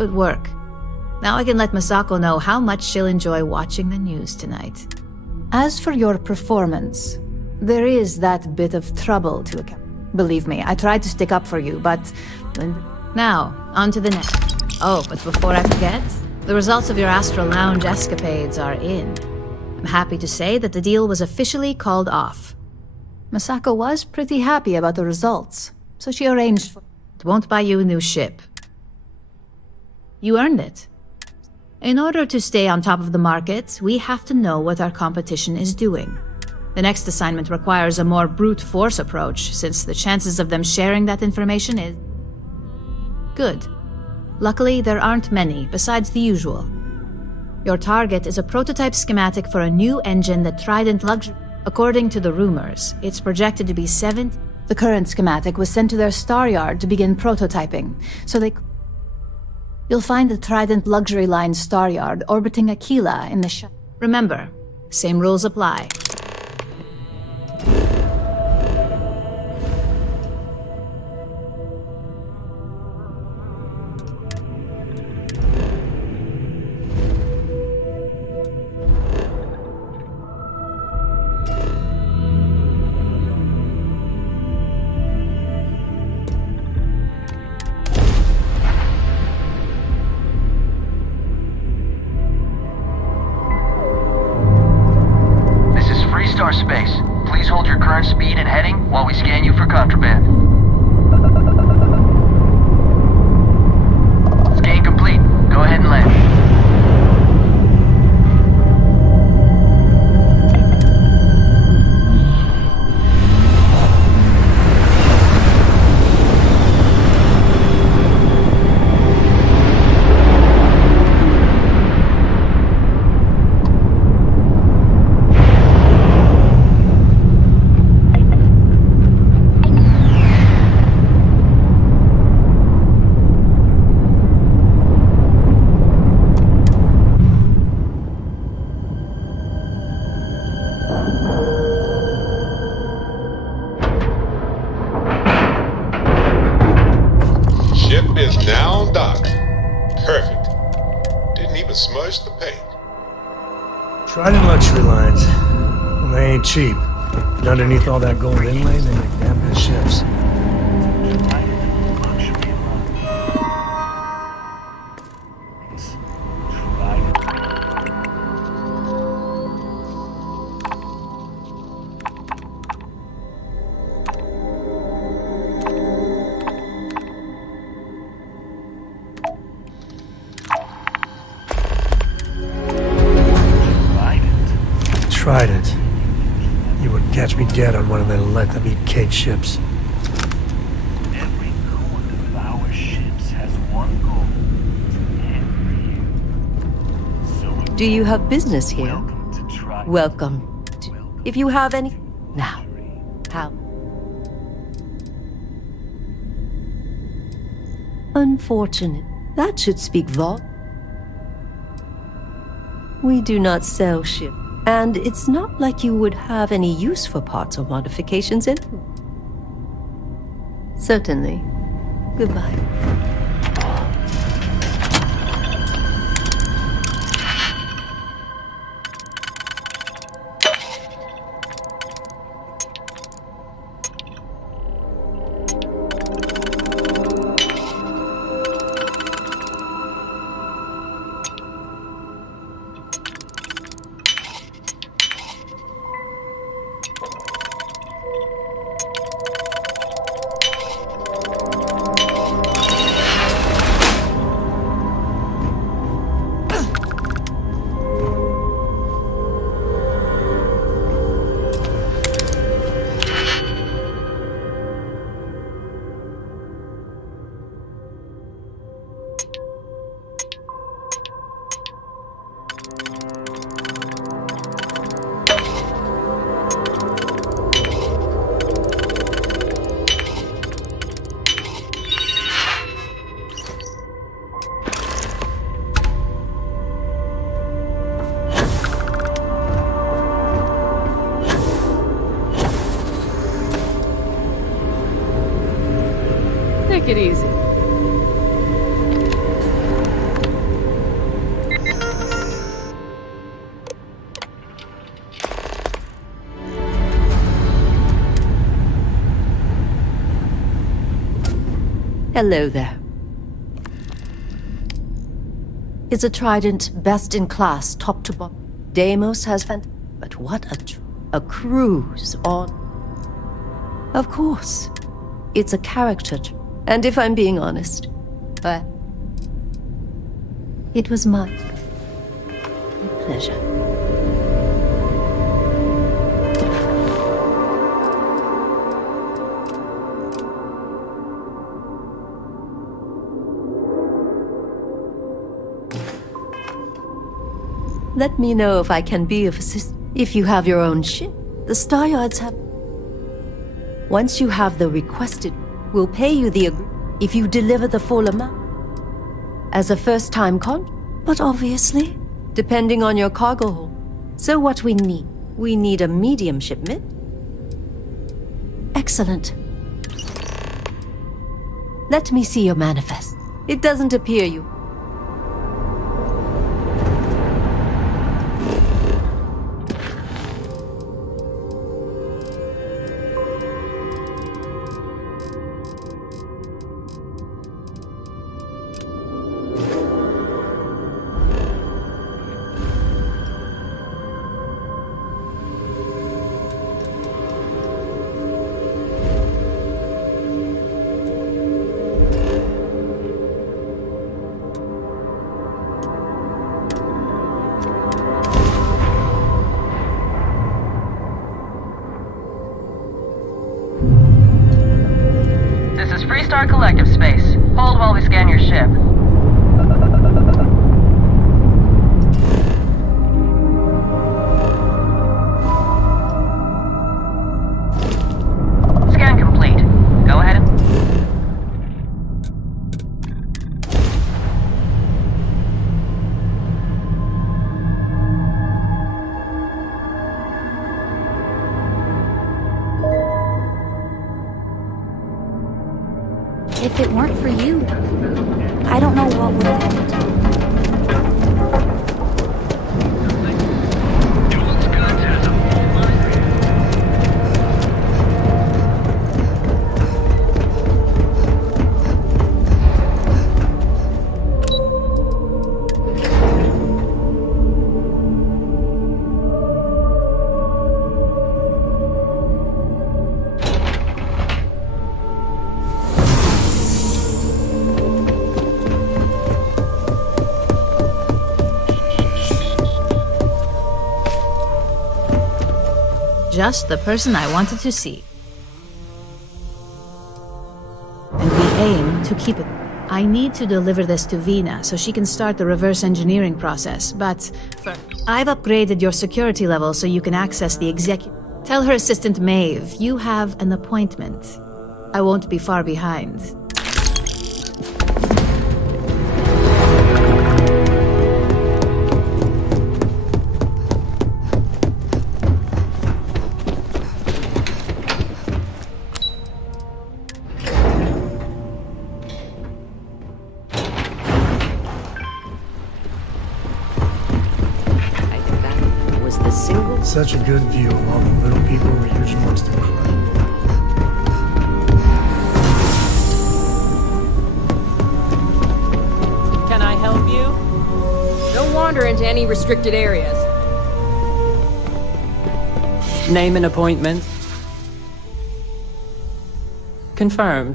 Good work. Now I can let Masako know how much she'll enjoy watching the news tonight. As for your performance, there is that bit of trouble to account. Believe me, I tried to stick up for you, but... Now, on to the next. Oh, but before I forget, the results of your Astral Lounge escapades are in. I'm happy to say that the deal was officially called off. Masako was pretty happy about the results, so she arranged for... It won't buy you a new ship. You earned it. In order to stay on top of the market, we have to know what our competition is doing. The next assignment requires a more brute force approach, since the chances of them sharing that information is... good. Luckily, there aren't many, besides the usual. Your target is a prototype schematic for a new engine that Trident Luxury... According to the rumors, it's projected to be 7... The current schematic was sent to their star yard to begin prototyping, so they... You'll find the Trident Luxury Line star yard orbiting Aquila in the Remember, same rules apply. Star Space. Please hold your current speed and heading while we scan you for contraband. Scan complete. Go ahead and land. Ship is now docked. Perfect. Didn't even smudge the paint. Trident Luxury Lines. Well, they ain't cheap. But underneath all that gold inlay, they make damn good ships. Trident. You would catch me dead on one of them let-them-eat cake ships. Every corner of our ships has one goal. So Do you have business here? welcome to try. Welcome. If you have any... Now. How? Unfortunate. That should speak vol. We do not sell ships. And it's not like you would have any use for parts or modifications in. Certainly. Goodbye. Take it easy. Hello there. It's a Trident, best in class, top to bottom. Deimos has but what a cruise on. Of course, it's a character, and if I'm being honest, it was my pleasure. Let me know if I can be of assistance. If you have your own ship, the Star Yards have. Once you have the requested, we'll pay you the if you deliver the full amount. As a first-time but obviously, depending on your cargo hold. So what we need a medium shipment. Excellent. Let me see your manifest. It doesn't appear you. Freestar Collective Space. Hold while we scan your ship. Scan complete. Go ahead. If it weren't for you, I don't know what would have happened. Just the person I wanted to see. And we aim to keep it. I need to deliver this to Vina so she can start the reverse engineering process, but I've upgraded your security level so you can access the executive. Tell her assistant Maeve you have an appointment. I won't be far behind. Such a good view of all the little people Ryuji wants to crush. Can I help you? Don't wander into any restricted areas. Name and appointment. Confirmed.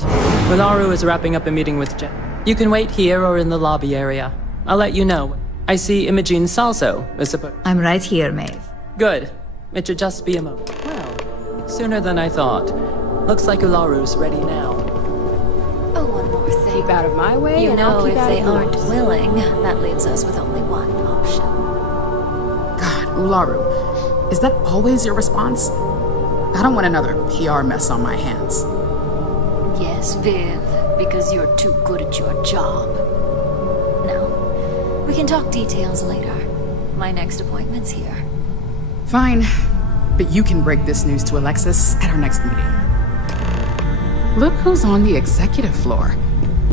Wilaru is wrapping up a meeting with Jen. You can wait here or in the lobby area. I'll let you know. I see Imogene Salso is supposed. I'm right here, Maeve. Good. It should just be a moment. Well, sooner than I thought. Looks like Ularu's ready now. Oh, one more thing. Keep out of my way, You and I'll know, keep if out they of aren't yours. willing, that leaves us with only one option. God, Ularu, is that always your response? I don't want another PR mess on my hands. Yes, Viv, because you're too good at your job. No, we can talk details later. My next appointment's here. Fine, but you can break this news to Alexis at our next meeting. Look who's on the executive floor.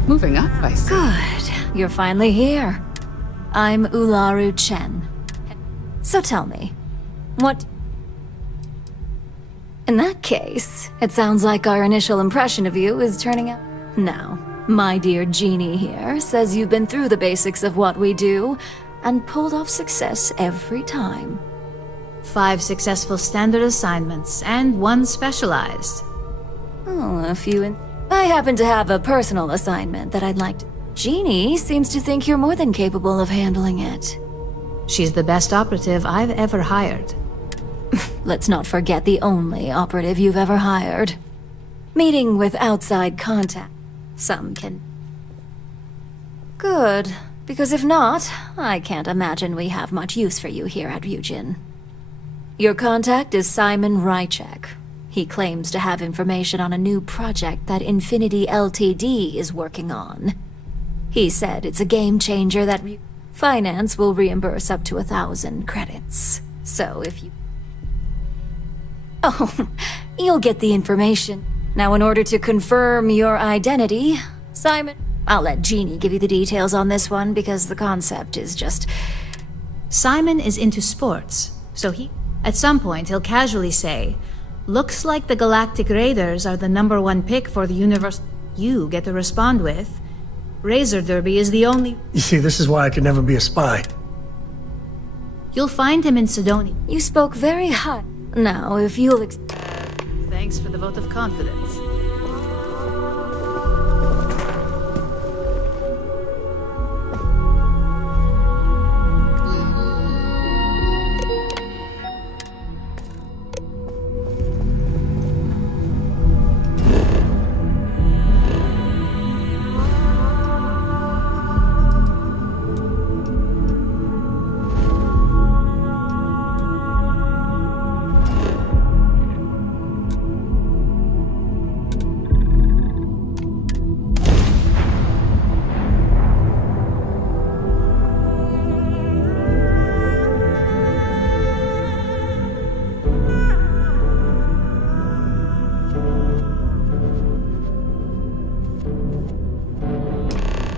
Moving up, I see. Good. You're finally here. I'm Ularu Chen. So tell me, what... In that case, it sounds like our initial impression of you is turning out... Now, My dear Jeannie here says you've been through the basics of what we do and pulled off success every time. 5 successful standard assignments and 1 specialized. Oh, a few I happen to have a personal assignment that I'd like to... Jeannie seems to think you're more than capable of handling it. She's the best operative I've ever hired. Let's not forget the only operative you've ever hired. Meeting with outside contact. Some can... Good, because if not, I can't imagine we have much use for you here at Ryujin. Your contact is Simon Rychek. He claims to have information on a new project that Infinity Ltd is working on. He said it's a game changer that finance will reimburse up to 1,000 credits. So if you... Oh, you'll get the information. Now, in order to confirm your identity, Simon... I'll let Jeannie give you the details on this one because the concept is just... Simon is into sports, so at some point he'll casually say, "Looks like the Galactic Raiders are the #1 pick for the universe." You get to respond with, "Razor Derby is the only..." You see, this is why I could never be a spy. You'll find him in Sidonia. You spoke very high. Now, if you'll... Thanks for the vote of confidence.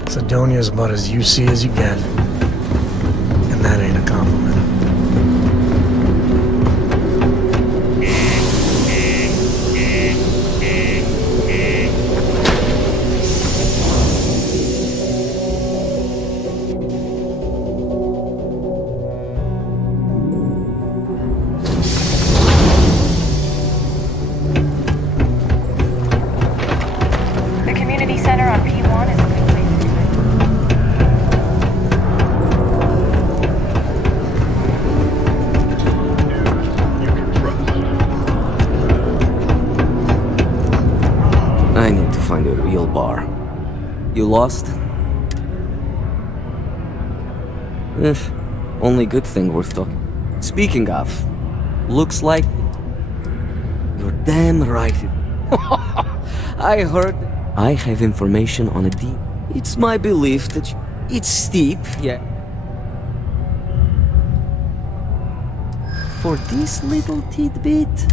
Sidonia's about as UC as you get. And that ain't a compliment. The community center on P1 is I need to find a real bar. You lost? Only good thing worth talking. Speaking of, looks like you're damn right. I heard I have information on a deal. It's my belief that it's steep, yeah. For this little tidbit,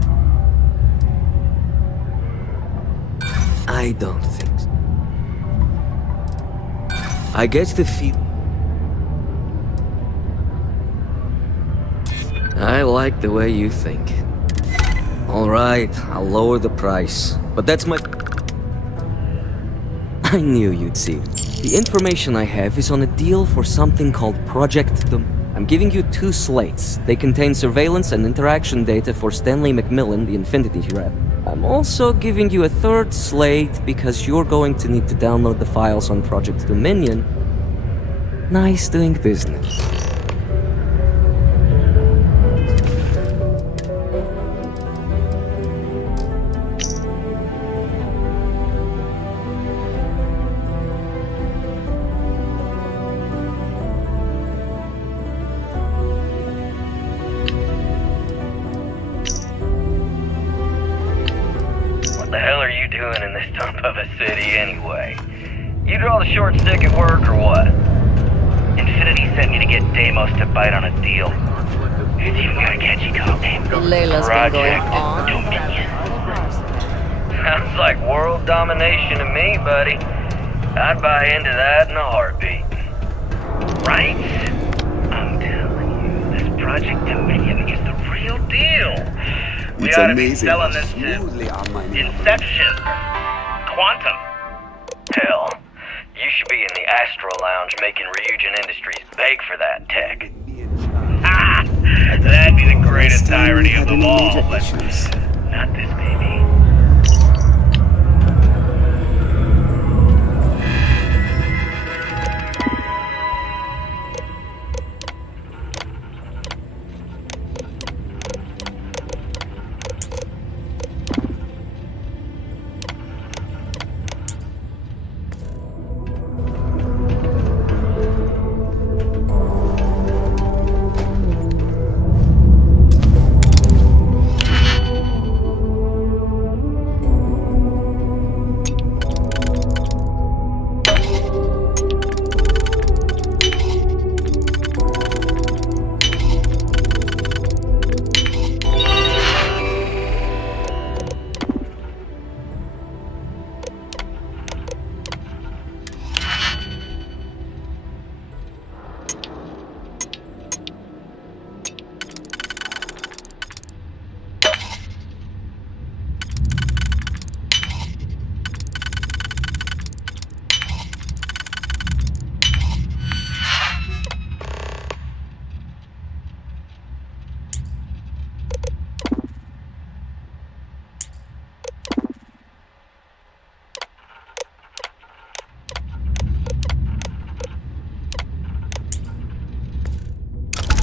I don't think so. I get the feel. I like the way you think. Alright, I'll lower the price. But that's my... I knew you'd see it. The information I have is on a deal for something called Project Dom. I'm giving you 2 slates. They contain surveillance and interaction data for Stanley Macmillan, the Infinity rep. I'm also giving you a 3rd slate because you're going to need to download the files on Project Dominion. Nice doing business. What the hell are you doing in this dump of a city anyway? You draw the short stick at work or what? Infinity sent me to get Deimos to bite on a deal. It's even got a catchy code name. Layla's been going on. Dominion. Sounds like world domination to me, buddy. I'd buy into that in a heartbeat. Right? I'm telling you, this Project Dominion is the real deal. We ought to be selling this to Inception. Quantum. Hell. You should be in the Astro Lounge making Ryujin Industries beg for that tech. That'd be the greatest irony of them all, but not this baby.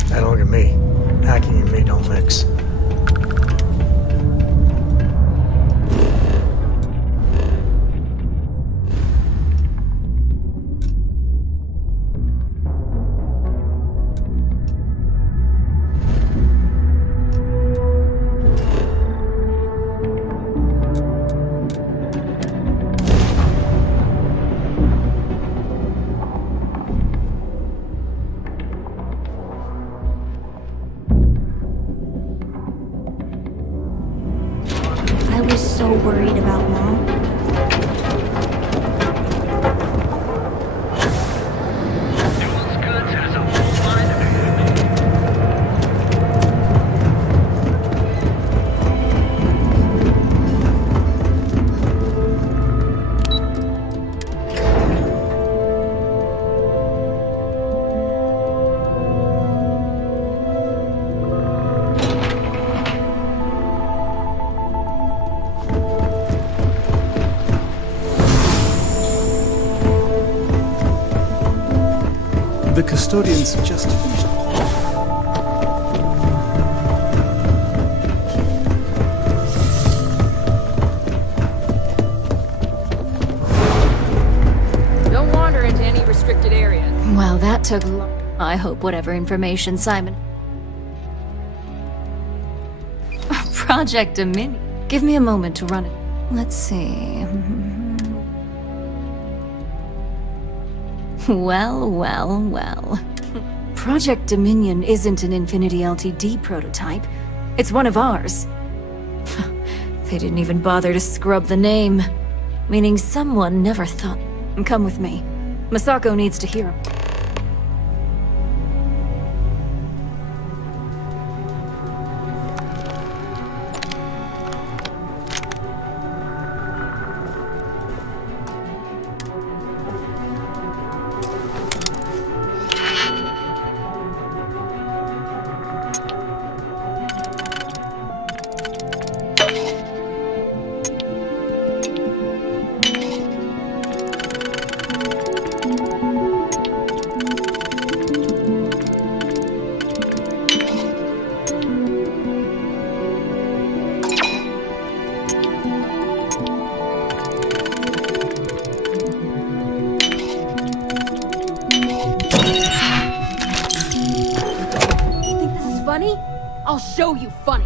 Hey, look at me. Hacking and me don't mix. I was so worried about Mom. The custodians just finished. Don't wander into any restricted areas. Well, that took long. I hope whatever information Simon... Project Dominion. Give me a moment to run it. Let's see... Well. Project Dominion isn't an Infinity Ltd prototype. It's one of ours. They didn't even bother to scrub the name. Meaning someone never thought... Come with me. Masako needs to hear him. Funny? I'll show you funny.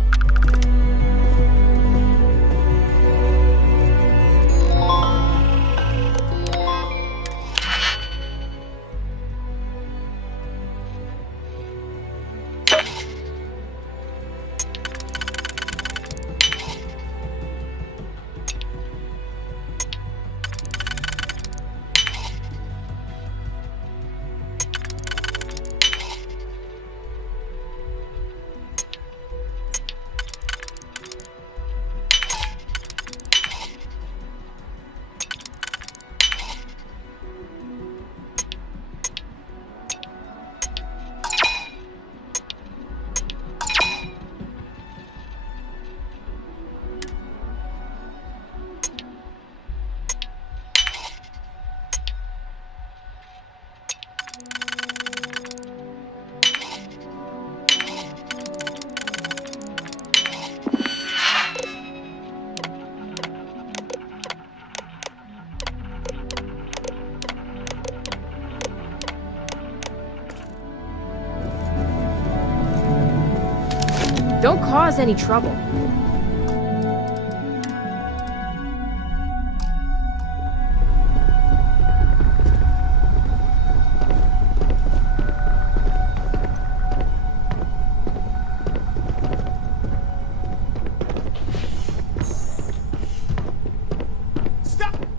Don't cause any trouble.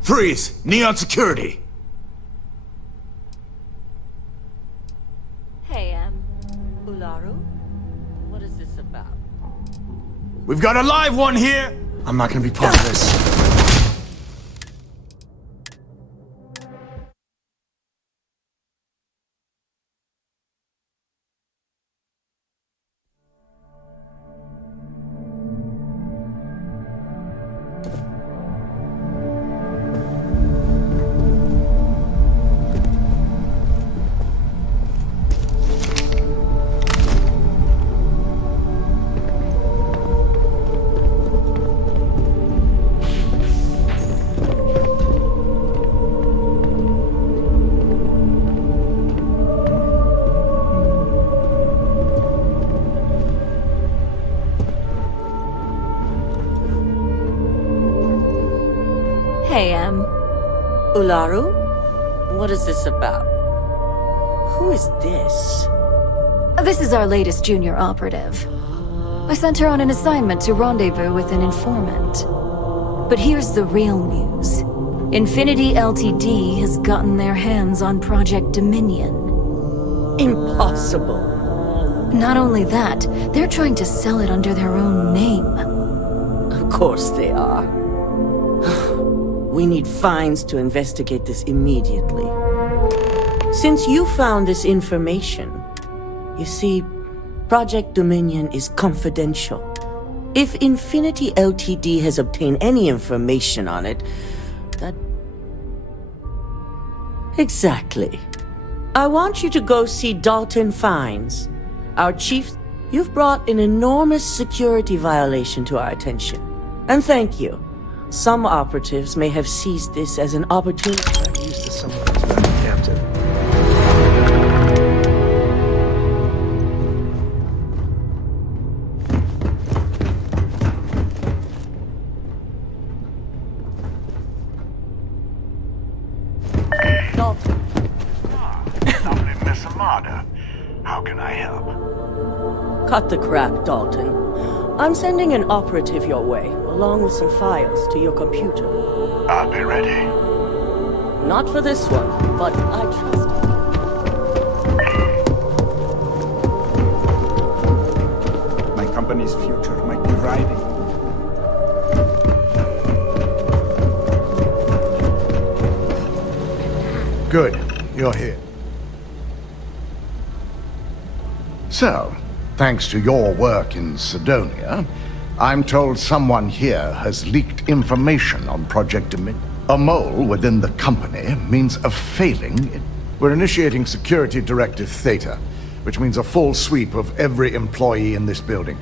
Freeze! Neon security! Hey, Ularu? What is this about? We've got a live one here! I'm not gonna be part of this. Hey, Ularu? What is this about? Who is this? This is our latest junior operative. I sent her on an assignment to rendezvous with an informant. But here's the real news. Infinity Ltd. has gotten their hands on Project Dominion. Impossible. Not only that, they're trying to sell it under their own name. Of course they are. We need Fines to investigate this immediately. Since you found this information, you see, Project Dominion is confidential. If Infinity Ltd. has obtained any information on it, that... Exactly. I want you to go see Dalton Fines, our chief. You've brought an enormous security violation to our attention. And thank you. Some operatives may have seized this as an opportunity. I'm used to someone who's been captive. Dalton. Lovely Miss Amada. How can I help? Cut the crap, Dalton. I'm sending an operative your way, along with some files to your computer. I'll be ready. Not for this one, but I trust you. My company's future might be riding. Good. You're here. So, thanks to your work in Sidonia, I'm told someone here has leaked information on Project Dominion. A mole within the company means a failing. We're initiating Security Directive Theta, which means a full sweep of every employee in this building.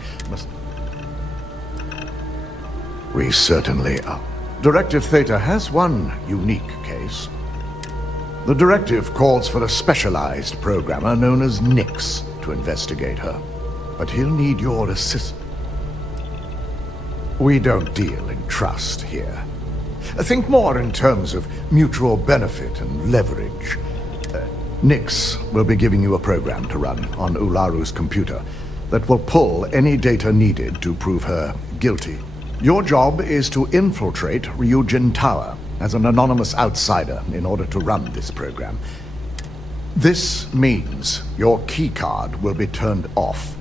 We certainly are. Directive Theta has one unique case. The directive calls for a specialized programmer known as Nix to investigate her, but he'll need your assistance. We don't deal in trust here. Think more in terms of mutual benefit and leverage. Nix will be giving you a program to run on Ularu's computer that will pull any data needed to prove her guilty. Your job is to infiltrate Ryujin Tower as an anonymous outsider in order to run this program. This means your keycard will be turned off,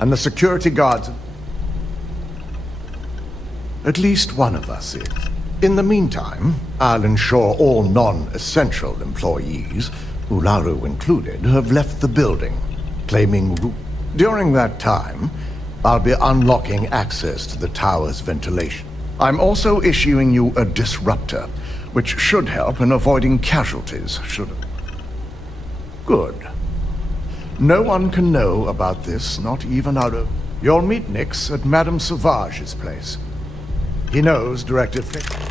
and the security guards... At least one of us is. In the meantime, I'll ensure all non-essential employees, Ularu included, have left the building, claiming root. During that time, I'll be unlocking access to the tower's ventilation. I'm also issuing you a disruptor, which should help in avoiding casualties, should it? Good. No one can know about this, not even our own. You'll meet Nix at Madame Sauvage's place. He knows Directive Theta.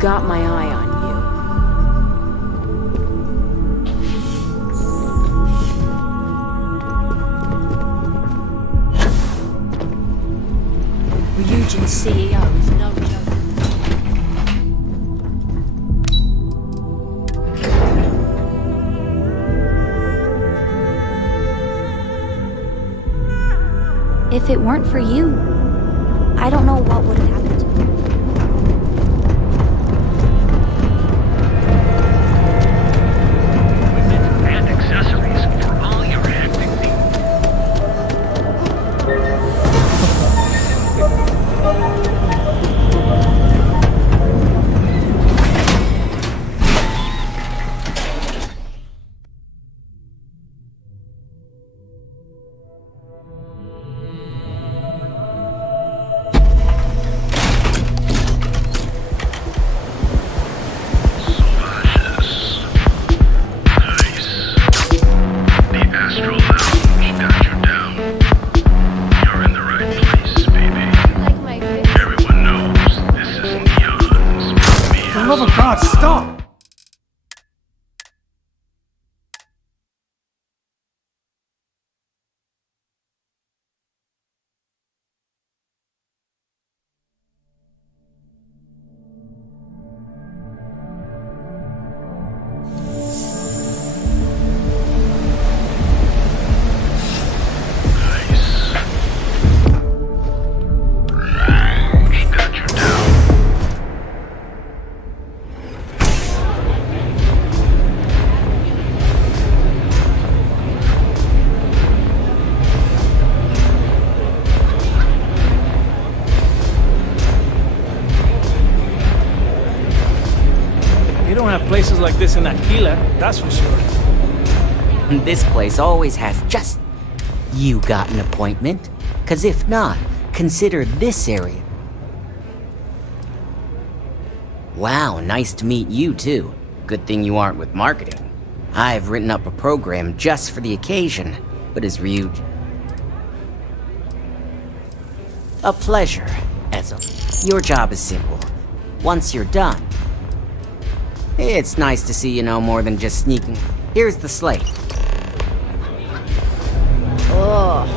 got my eye on you. Ryujin CEO is no joke. If it weren't for you, I don't know what would have happened. And accessories for all your hectic For the love of God, stop! You don't have places like this in Aquila, that's for sure. This place always has just... You got an appointment? 'Cause if not, consider this area. Wow, nice to meet you too. Good thing you aren't with marketing. I've written up a program just for the occasion, but as Ryuj... A pleasure, Ezo. Your job is simple. Once you're done, it's nice to see you know more than just sneaking. Here's the slate. Ugh.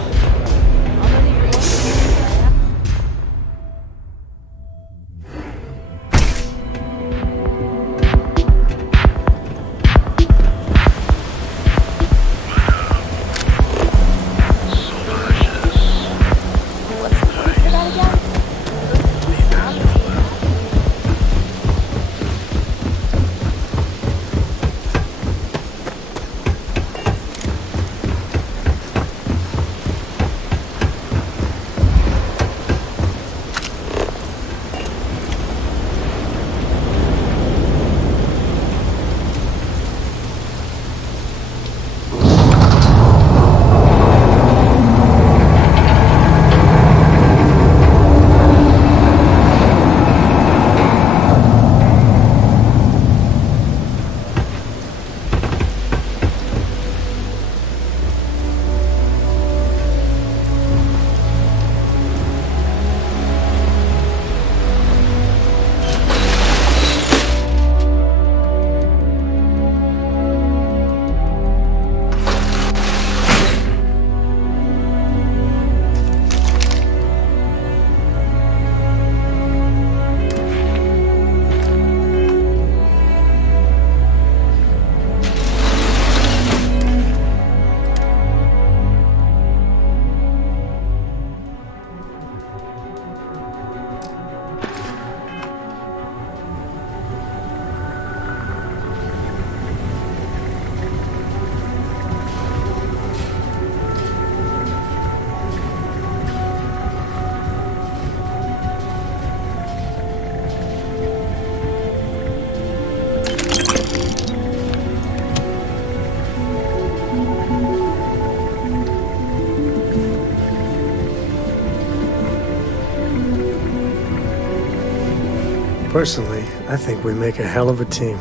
Personally, I think we make a hell of a team.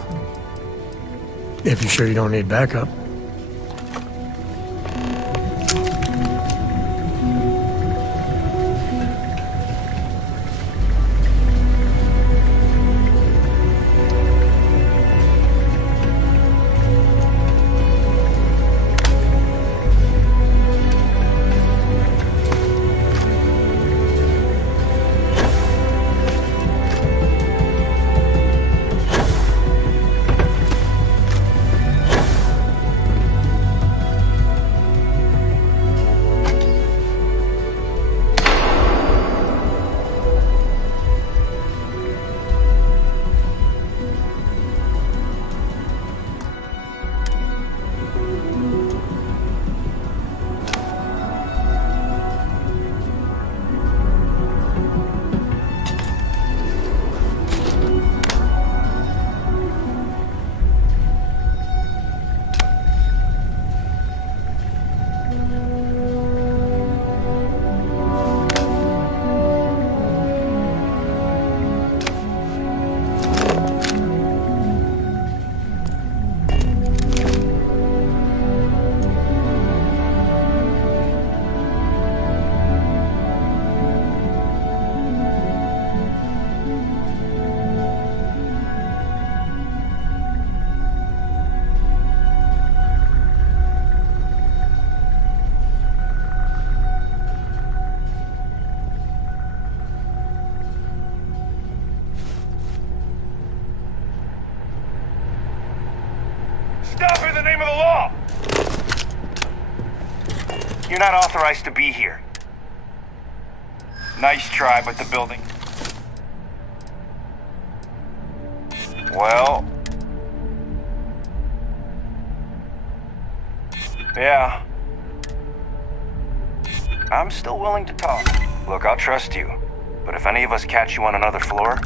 If you're sure you don't need backup. wall! You're not authorized to be here. Nice try, but the building... Well... Yeah. I'm still willing to talk. Look, I'll trust you. But if any of us catch you on another floor...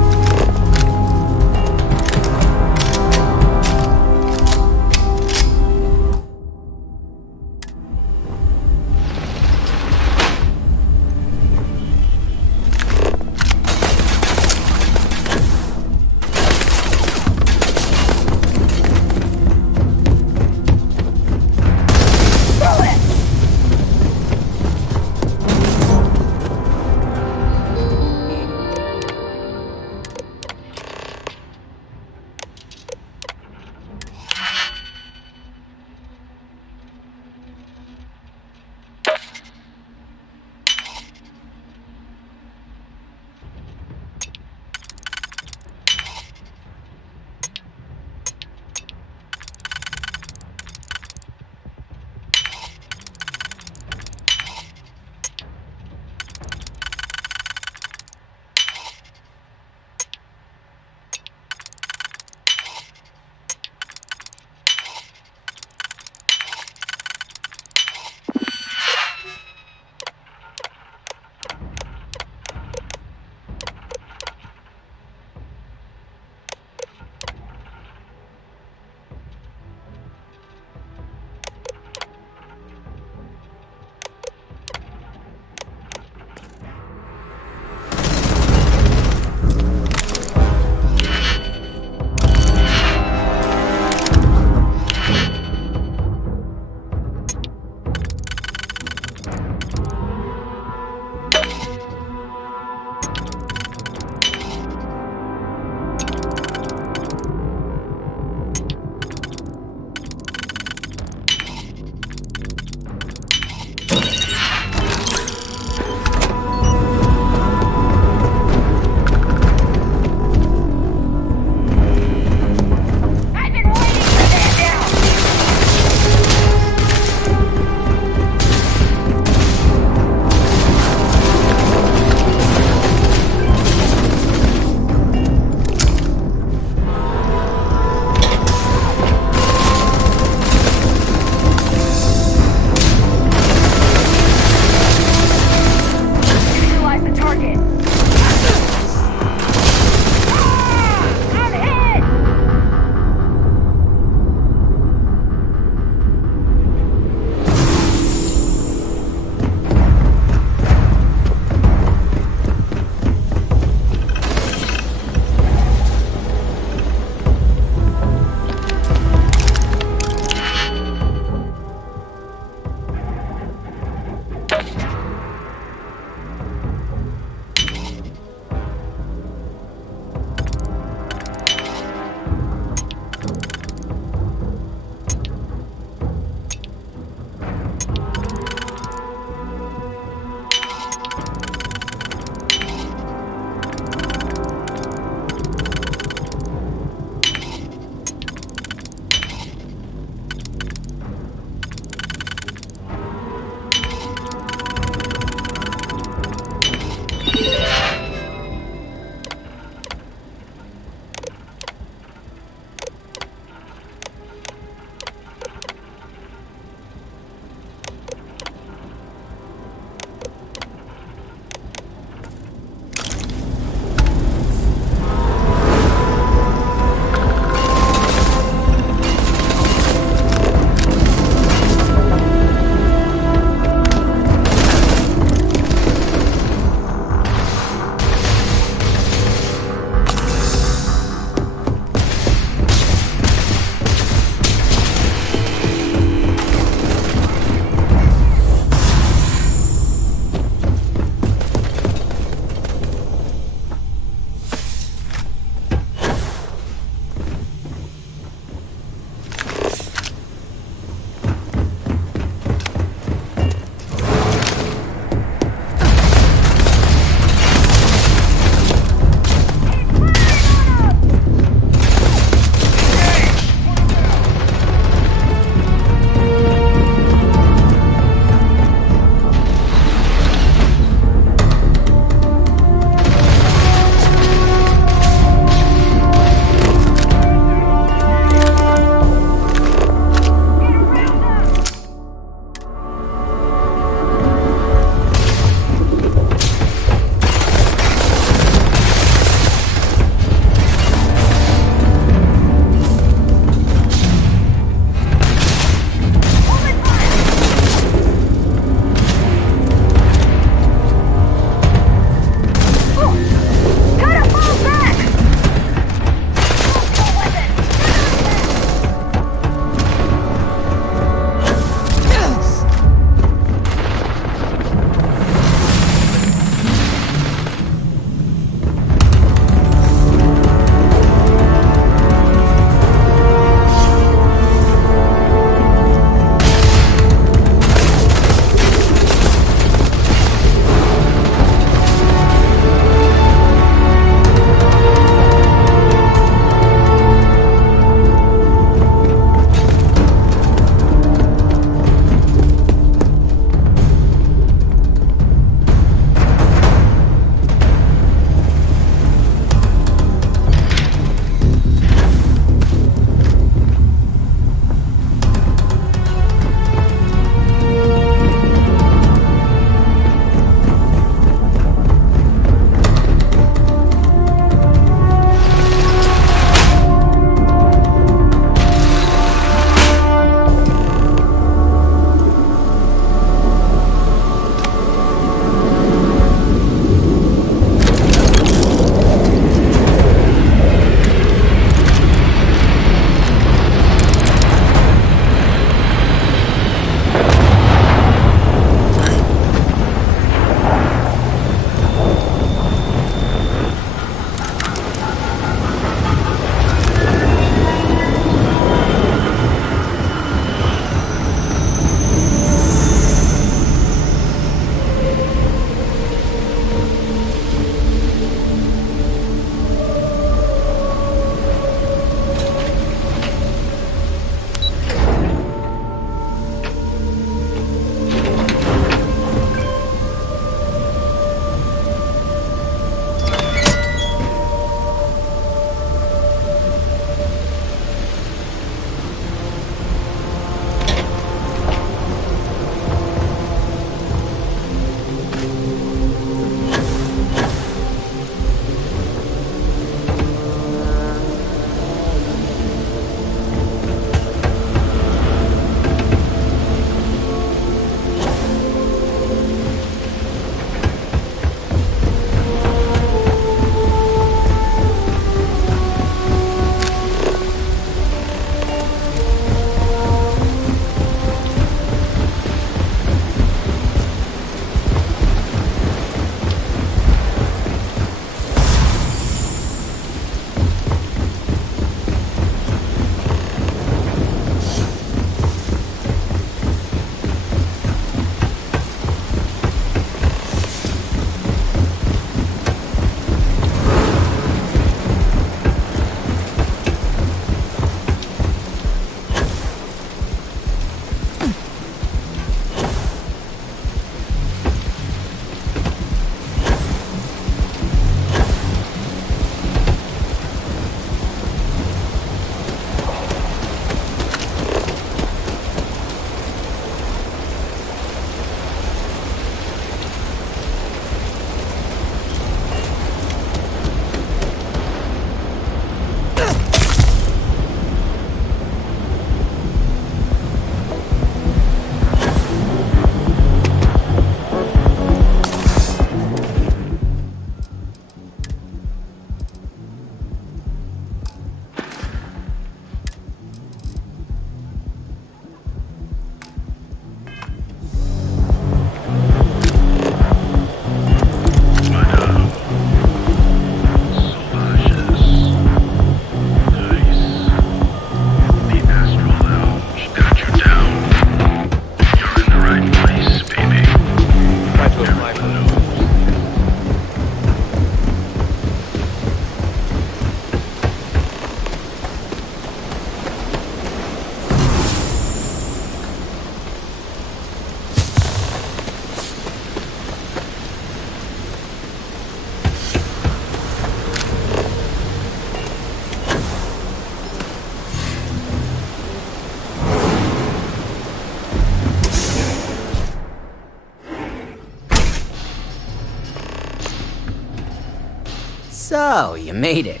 So, you made it.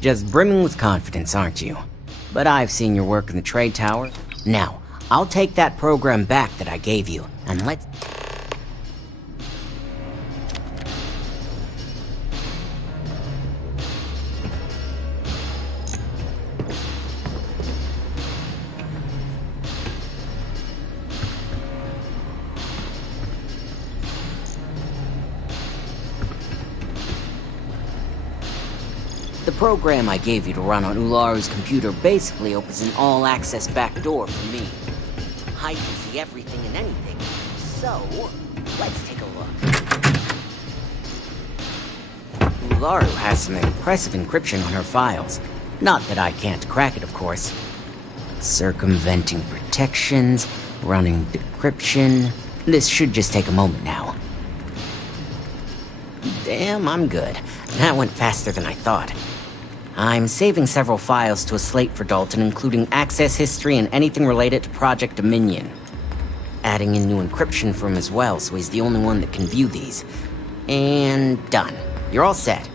Just brimming with confidence, aren't you? But I've seen your work in the trade tower. Now, I'll take that program back that I gave you, and let's... The program I gave you to run on Ularu's computer basically opens an all-access backdoor for me. I can see everything and anything, so let's take a look. Ularu has some impressive encryption on her files. Not that I can't crack it, of course. Circumventing protections, running decryption. This should just take a moment now. Damn, I'm good. That went faster than I thought. I'm saving several files to a slate for Dalton, including access history and anything related to Project Dominion. Adding in new encryption for him as well, so he's the only one that can view these. And done. You're all set.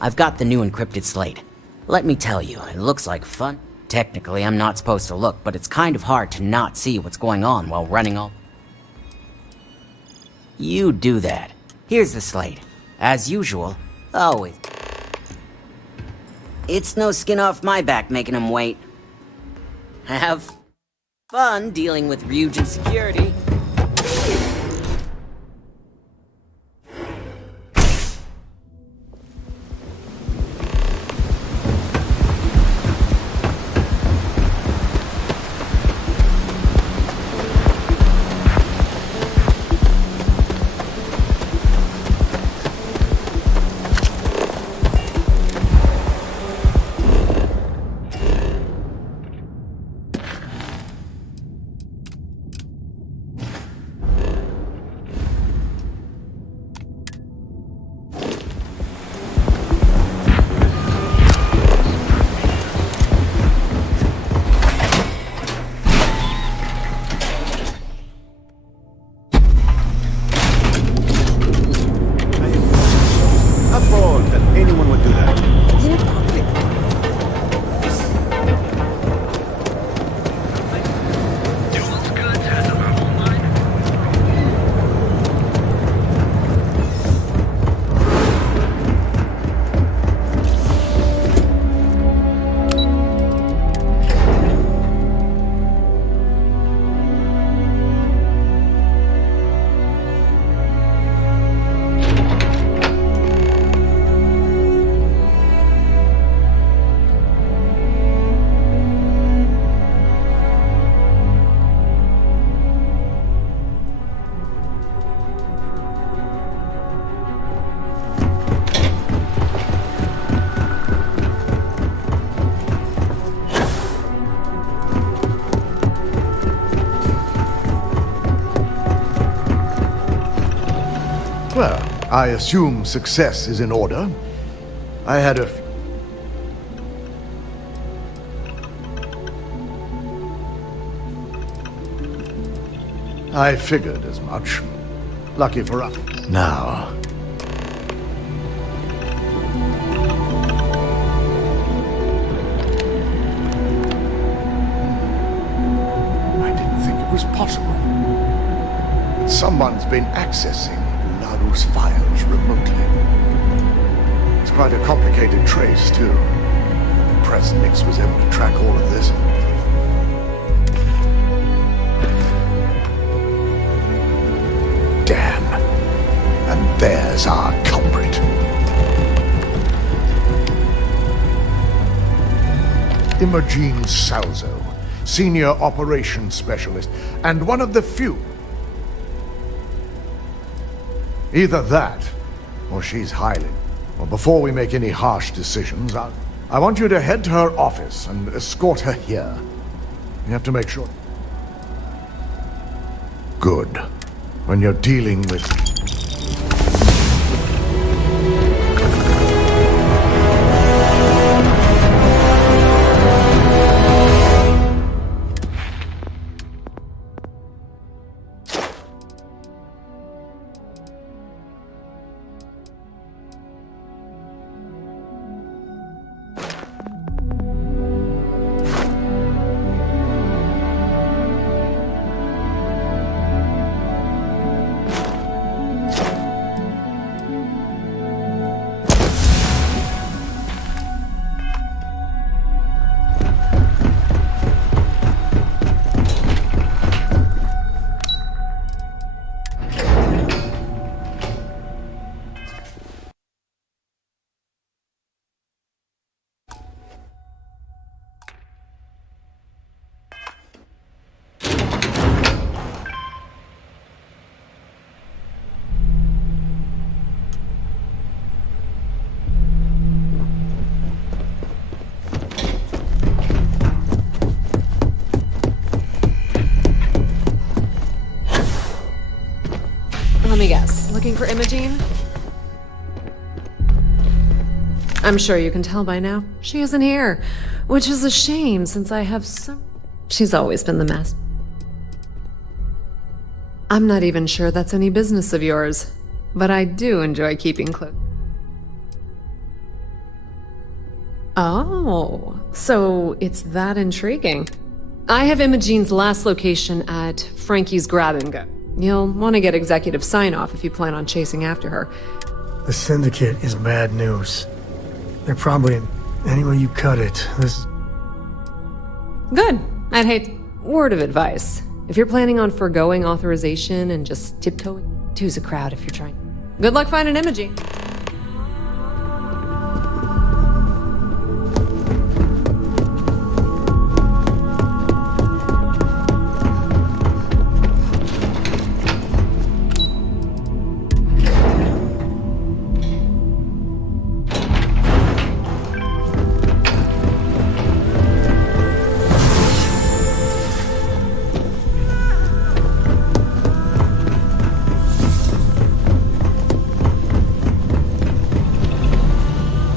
I've got the new encrypted slate. Let me tell you, it looks like fun. Technically, I'm not supposed to look, but it's kind of hard to not see what's going on while running all... You do that. Here's the slate. As usual, always. It's no skin off my back making him wait. Have fun dealing with Ryujin security. Well, I assume success is in order. I had a... I figured as much. Lucky for us. Now... I didn't think it was possible. But someone's been accessing Ularu's files remotely. It's quite a complicated trace, too. Press Nix was able to track all of this. Damn. And there's our culprit. Imogene Salzo, Senior Operations Specialist, and one of the few. Either that, or she's hiding. Well, before we make any harsh decisions, I want you to head to her office and escort her here. You have to make sure... Good. When you're dealing with... for Imogene? I'm sure you can tell by now. She isn't here, which is a shame since I have so... She's always been the master. I'm not even sure that's any business of yours, but I do enjoy keeping close. Oh, so it's that intriguing. I have Imogene's last location at Frankie's Grab and Go. You'll want to get executive sign-off if you plan on chasing after her. The Syndicate is bad news. They're probably... Any way you cut it, this... Good. I'd hate... Word of advice. If you're planning on foregoing authorization and just tiptoeing, two's a crowd if you're trying. Good luck finding Imogene.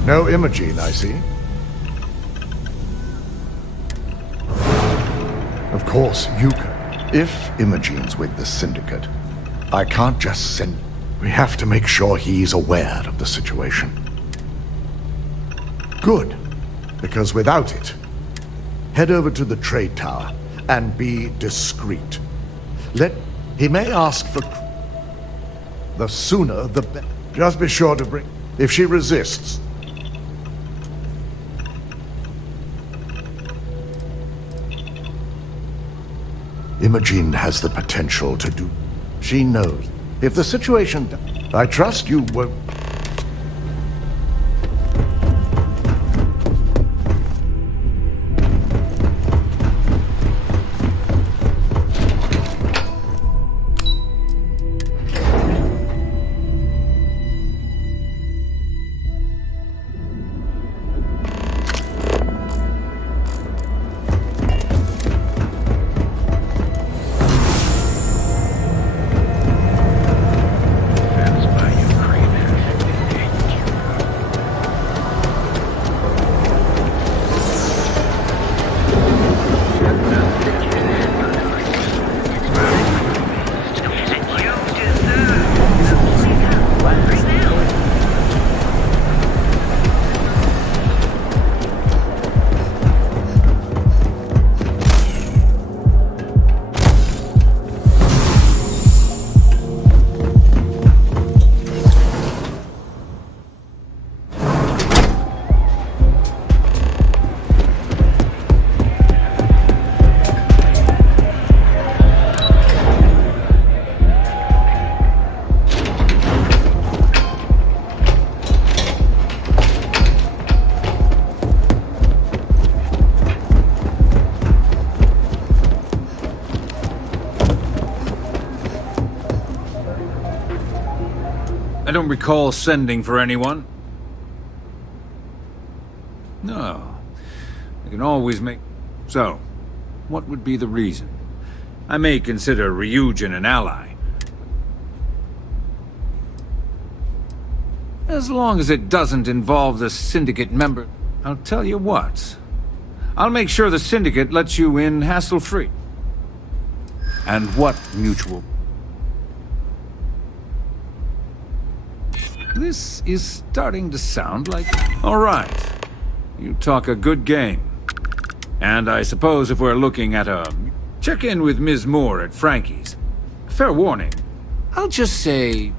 No Imogene, I see. Of course, you can. If Imogene's with the Syndicate, I can't just send... We have to make sure he's aware of the situation. Good, because without it, head over to the trade tower and be discreet. He may ask for... The sooner, the better. Just be sure to bring... If she resists... Imogene has the potential to do... She knows. If the situation... I trust you won't... I don't recall sending for anyone. No. I can always make... So, what would be the reason? I may consider Ryujin an ally. As long as it doesn't involve the Syndicate member... I'll tell you what. I'll make sure the Syndicate lets you in hassle-free. And what mutual... This is starting to sound like... All right. You talk a good game. And I suppose if we're looking at a... Check in with Ms. Moore at Frankie's. Fair warning. I'll just say...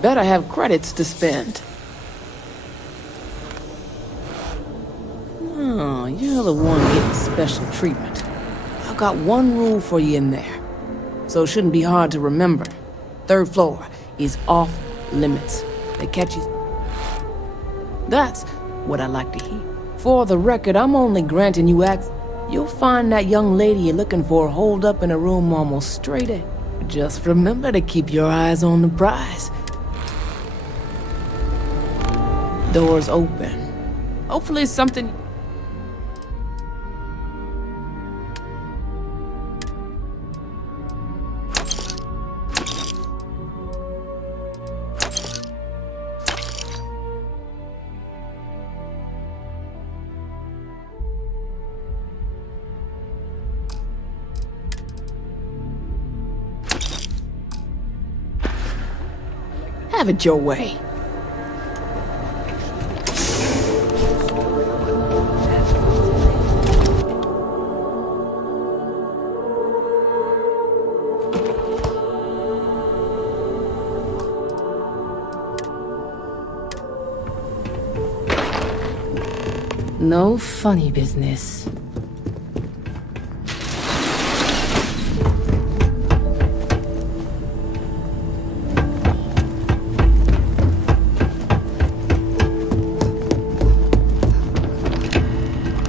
Bet I have credits to spend. Oh, you're the one getting special treatment. I've got one rule for you in there, so it shouldn't be hard to remember. 3rd floor is off limits. They catch you. That's what I like to hear. For the record, I'm only granting you access. You'll find that young lady you're looking for holed up in a room almost straight ahead. Just remember to keep your eyes on the prize. Doors open. Hopefully it's something... Have it your way. No funny business.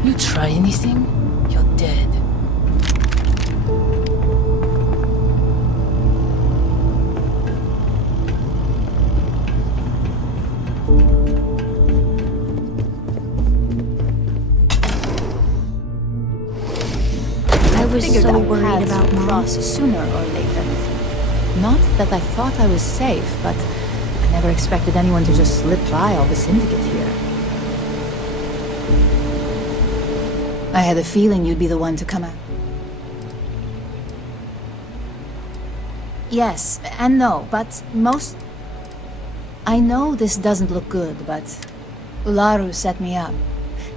You try anything, you're dead. I was Figured so our worried paths about would cross sooner or later. Not that I thought I was safe, but I never expected anyone to just slip by all the syndicate here. I had a feeling you'd be the one to come out. Yes, and no, but most... I know this doesn't look good, but Ularu set me up.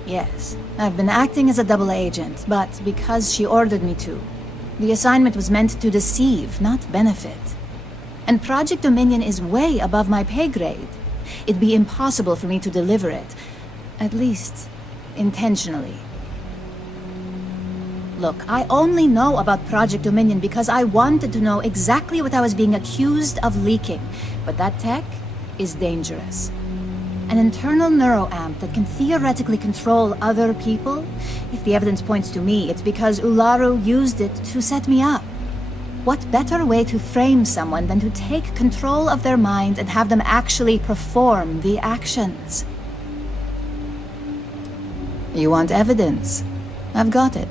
Yes, I've been acting as a double agent, but because she ordered me to. The assignment was meant to deceive, not benefit. And Project Dominion is way above my pay grade. It'd be impossible for me to deliver it. At least, intentionally. Look, I only know about Project Dominion because I wanted to know exactly what I was being accused of leaking. But that tech is dangerous. An internal neuroamp that can theoretically control other people? If the evidence points to me, it's because Ularu used it to set me up. What better way to frame someone than to take control of their mind and have them actually perform the actions? You want evidence? I've got it.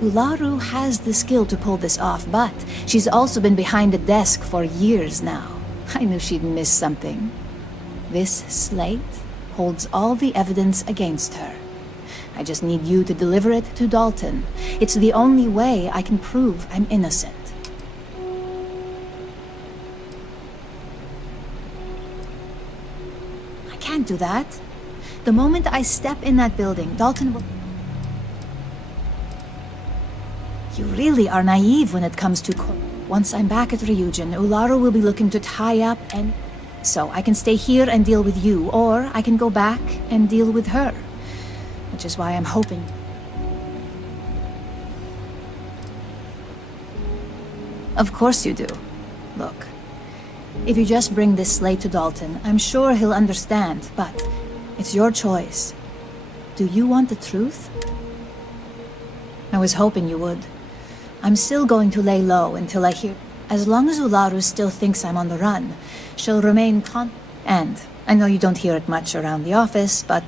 Ularu has the skill to pull this off, but she's also been behind a desk for years now. I knew she'd miss something. This slate holds all the evidence against her. I just need you to deliver it to Dalton. It's the only way I can prove I'm innocent. I can't do that. The moment I step in that building, Dalton will... You really are naive when it comes to... Once I'm back at Ryujin, Ularu will be looking to tie up and... So I can stay here and deal with you, or I can go back and deal with her. Which is why I'm hoping... Of course you do. Look, if you just bring this slate to Dalton, I'm sure he'll understand, but it's your choice. Do you want the truth? I was hoping you would. I'm still going to lay low until I hear... As long as Ularu still thinks I'm on the run, she'll remain And I know you don't hear it much around the office, but...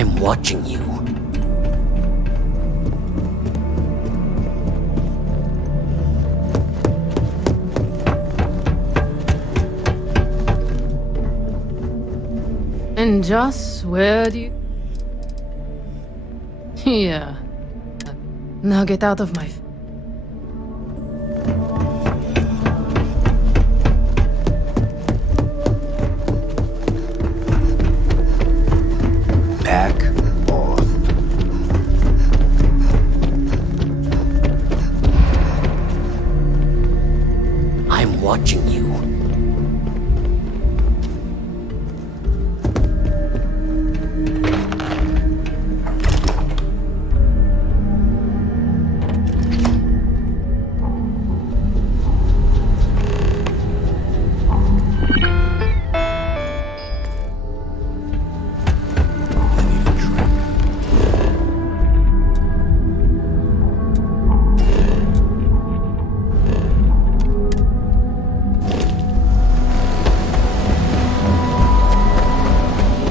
I'm watching you. And Joss, where do you... Yeah. Now get out of my... Back off. I'm watching you.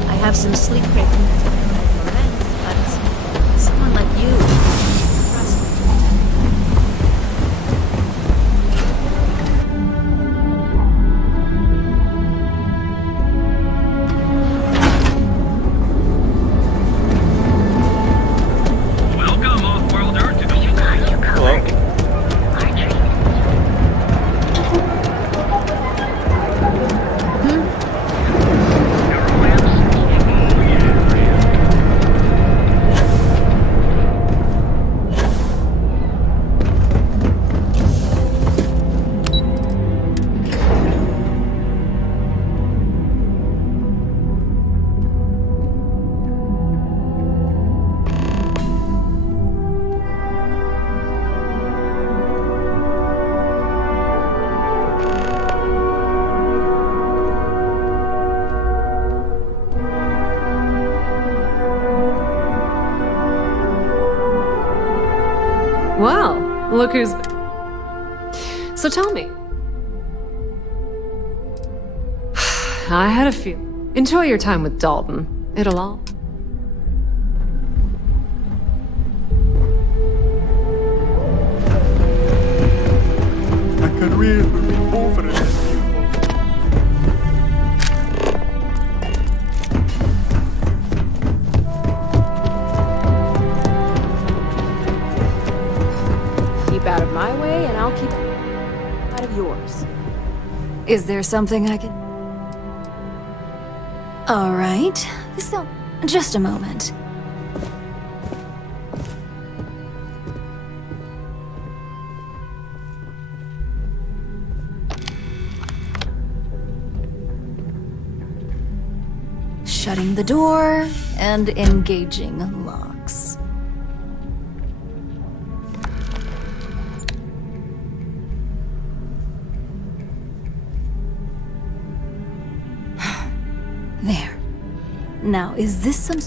I have some sleep cravings for rent, but someone like you, trust me. Welcome, off-worlder, to the... Hello. Well, look who's... So tell me. I had a feeling. Enjoy your time with Dalton. It'll all... My career will be over in this Keep out of my way, and I'll keep out of yours. Is there something I can... All right. So, just a moment. Shutting the door and engaging locks. There. Now, is this some...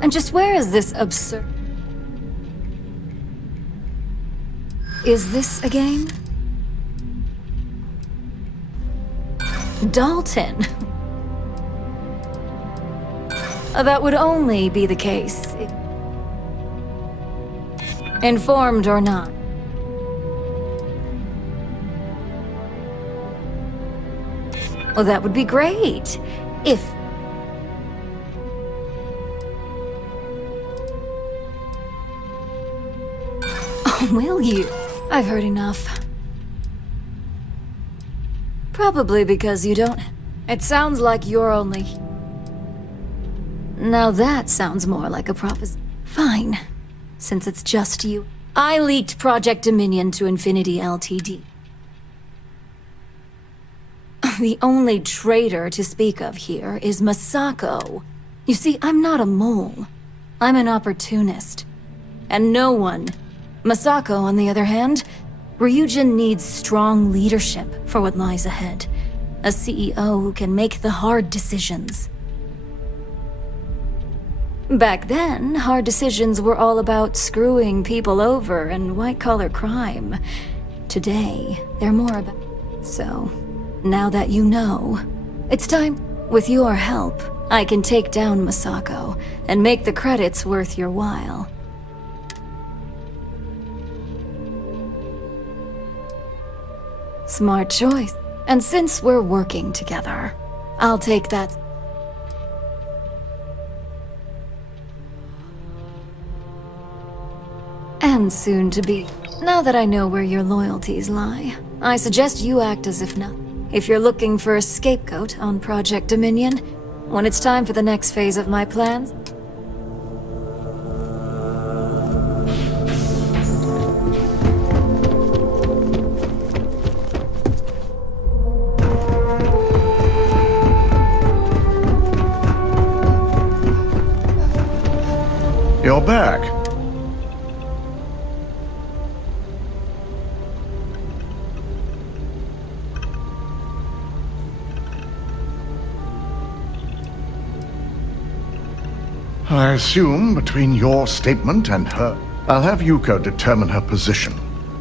And just where is this absurd... Is this a game? Dalton. That would only be the case. Informed or not. Well, that would be great. If... Oh, will you? I've heard enough. Probably because you don't... It sounds like you're only... Now that sounds more like a proposition. Fine. Since it's just you. I leaked Project Dominion to Infinity Ltd. The only traitor to speak of here is Masako. You see, I'm not a mole. I'm an opportunist. And no one... Masako, on the other hand, Ryujin needs strong leadership for what lies ahead. A CEO who can make the hard decisions. Back then, hard decisions were all about screwing people over and white-collar crime. Today, they're more about... So, now that you know, it's time, with your help, I can take down Masako and make the credits worth your while. Smart choice. And since we're working together, I'll take that. And soon to be. Now that I know where your loyalties lie, I suggest you act as if nothing. If you're looking for a scapegoat on Project Dominion, when it's time for the next phase of my plans, You're back. I assume between your statement and her, I'll have Yuko determine her position.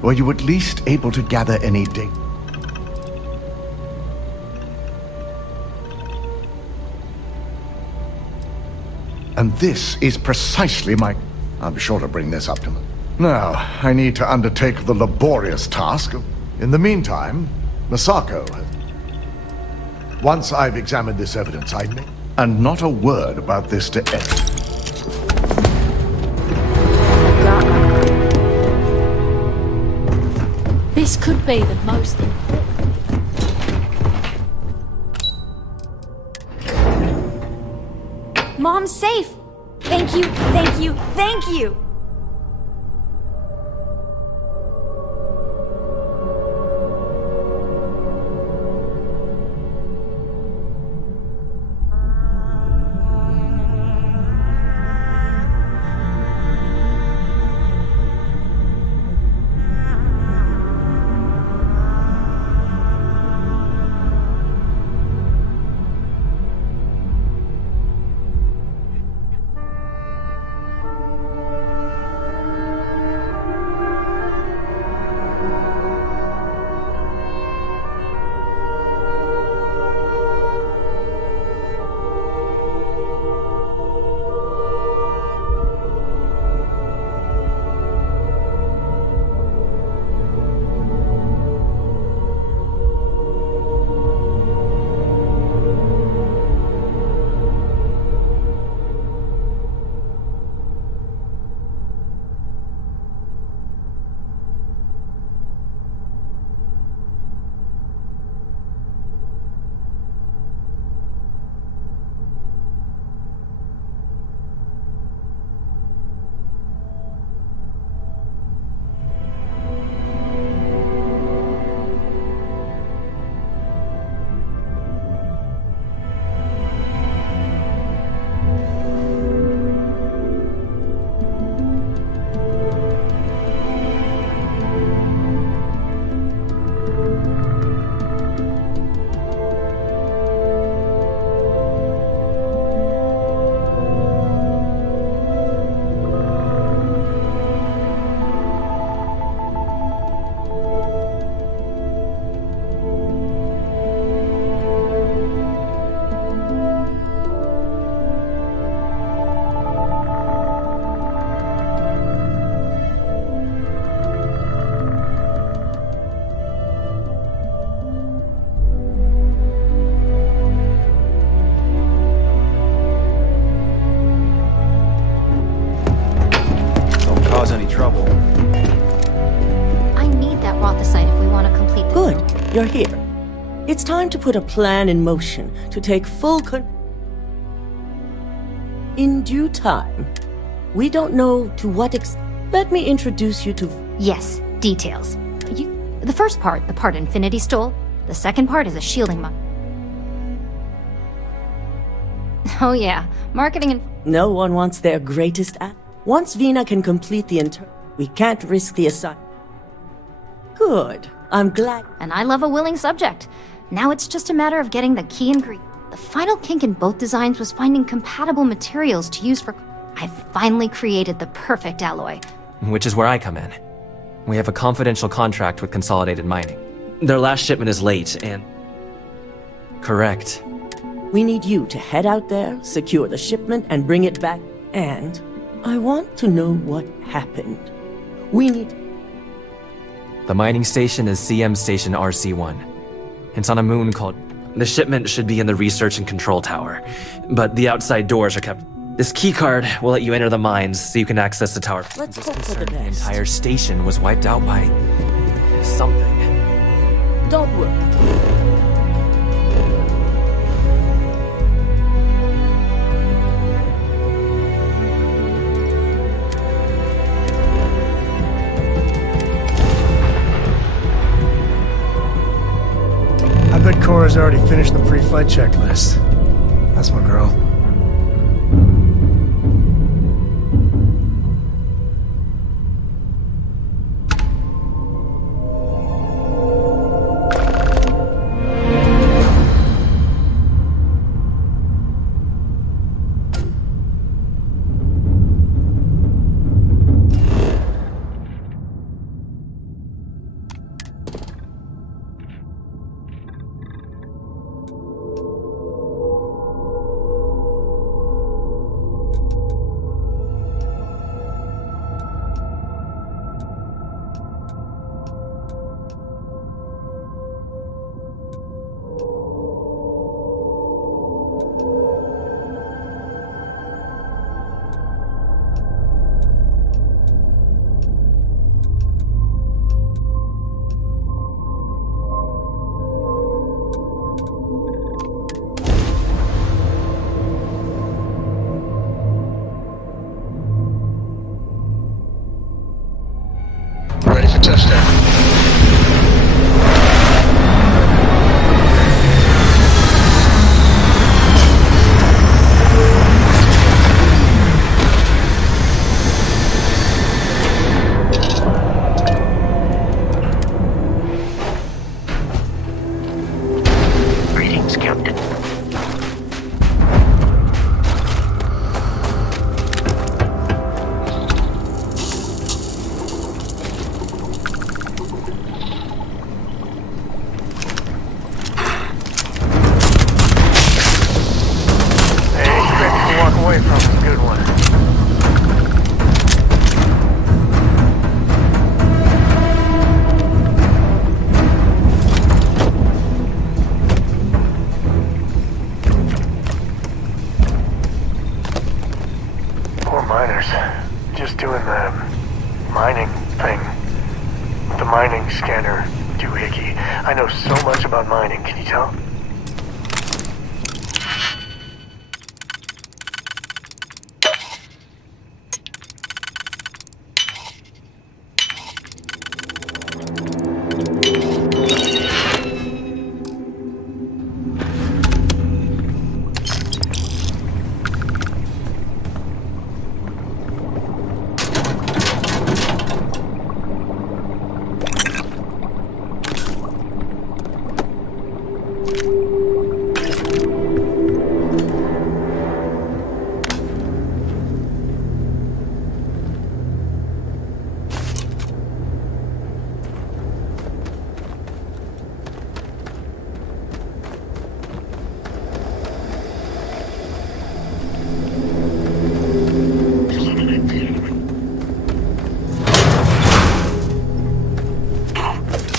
Were you at least able to gather any data? And this is precisely my... I'll be sure to bring this up to them. Now, I need to undertake the laborious task of... In the meantime, Masako... Once I've examined this evidence, I may... And not a word about this to anyone. This could be the most important. Mom's safe! Thank you, thank you, thank you! You're here. It's time to put a plan in motion to take full in due time. We don't know to what Let me introduce you to... Yes, details. The first part, the part Infinity stole. The second part is a shielding Oh yeah, marketing and... No one wants their greatest act. Once Vina can complete the we can't risk the assignment. Good. I'm glad. And I love a willing subject. Now it's just a matter of getting the key ingredient. The final kink in both designs was finding compatible materials to use for... I've finally created the perfect alloy. Which is where I come in. We have a confidential contract with Consolidated Mining. Their last shipment is late, and... Correct. We need you to head out there, secure the shipment, and bring it back. And I want to know what happened. We need... The mining station is CM Station RC-1. It's on a moon called... The shipment should be in the research and control tower, but the outside doors are kept... This keycard will let you enter the mines so you can access the tower. Let's hope for the The best. entire station was wiped out by... something. Don't worry. I bet Cora's already finished the pre-flight checklist. That's my girl. Ready for touchdown. Greetings, Captain. Walk away from is a good one. Poor miners. Just doing the mining thing. The mining scanner doohickey. I know so much about mining, can you tell?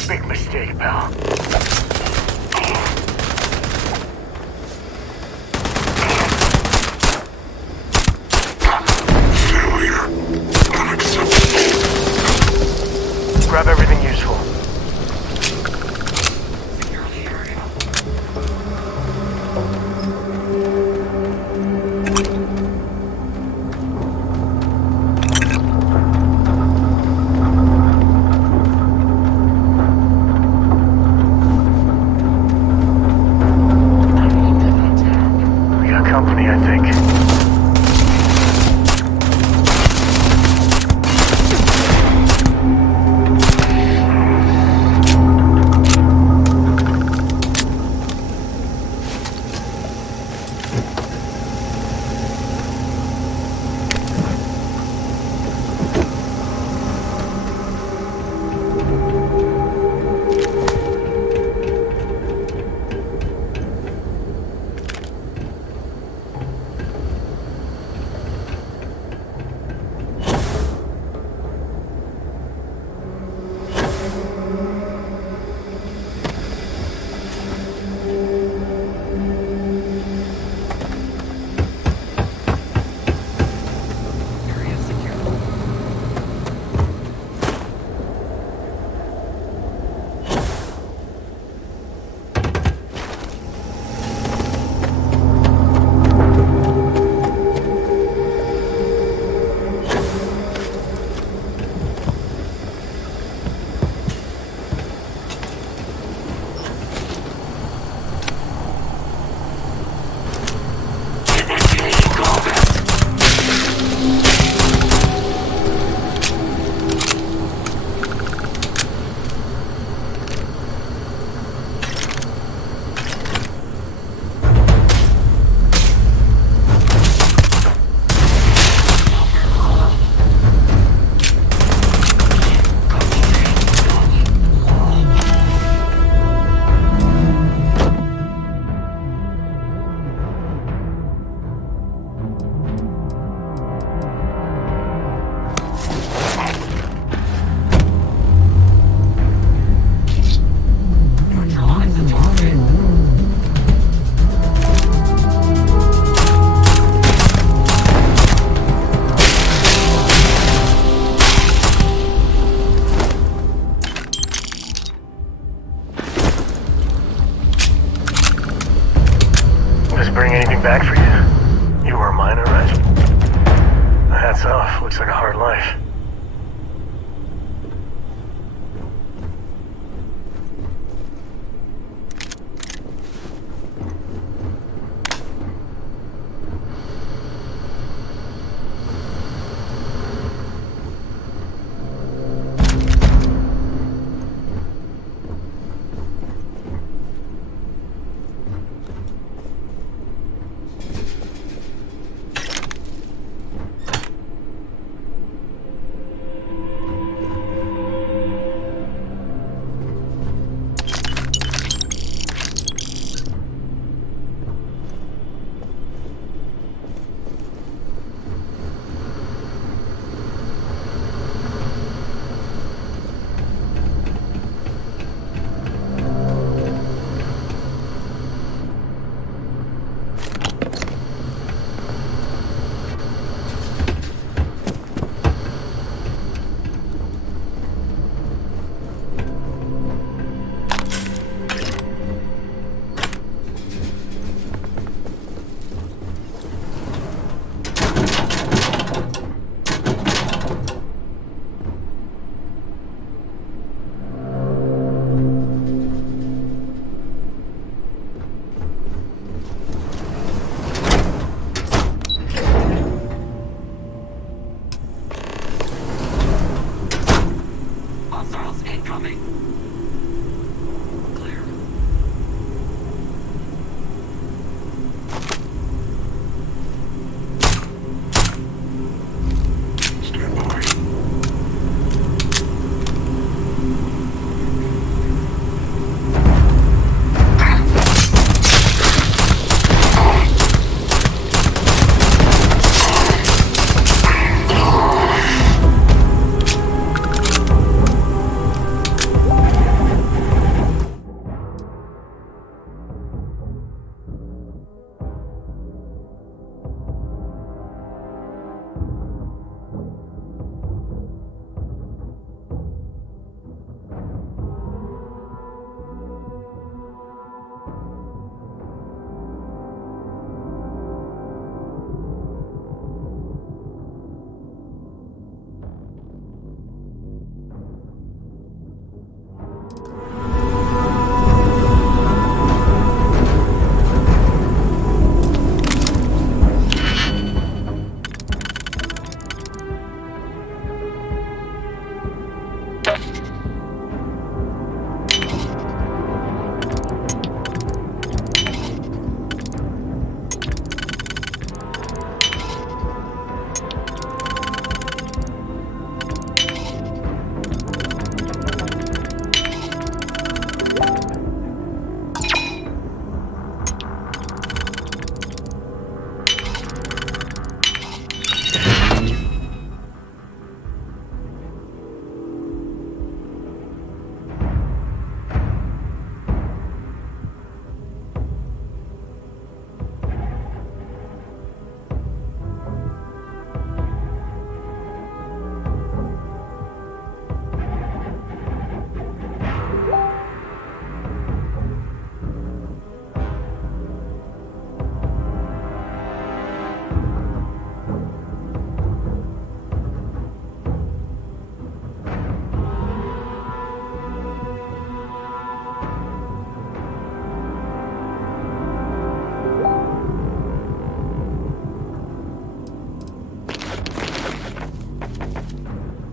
Big mistake, pal. Grab everything useful. We got company, I think. it bring anything back for you? You were a miner, right? Hats off. Looks like a hard life.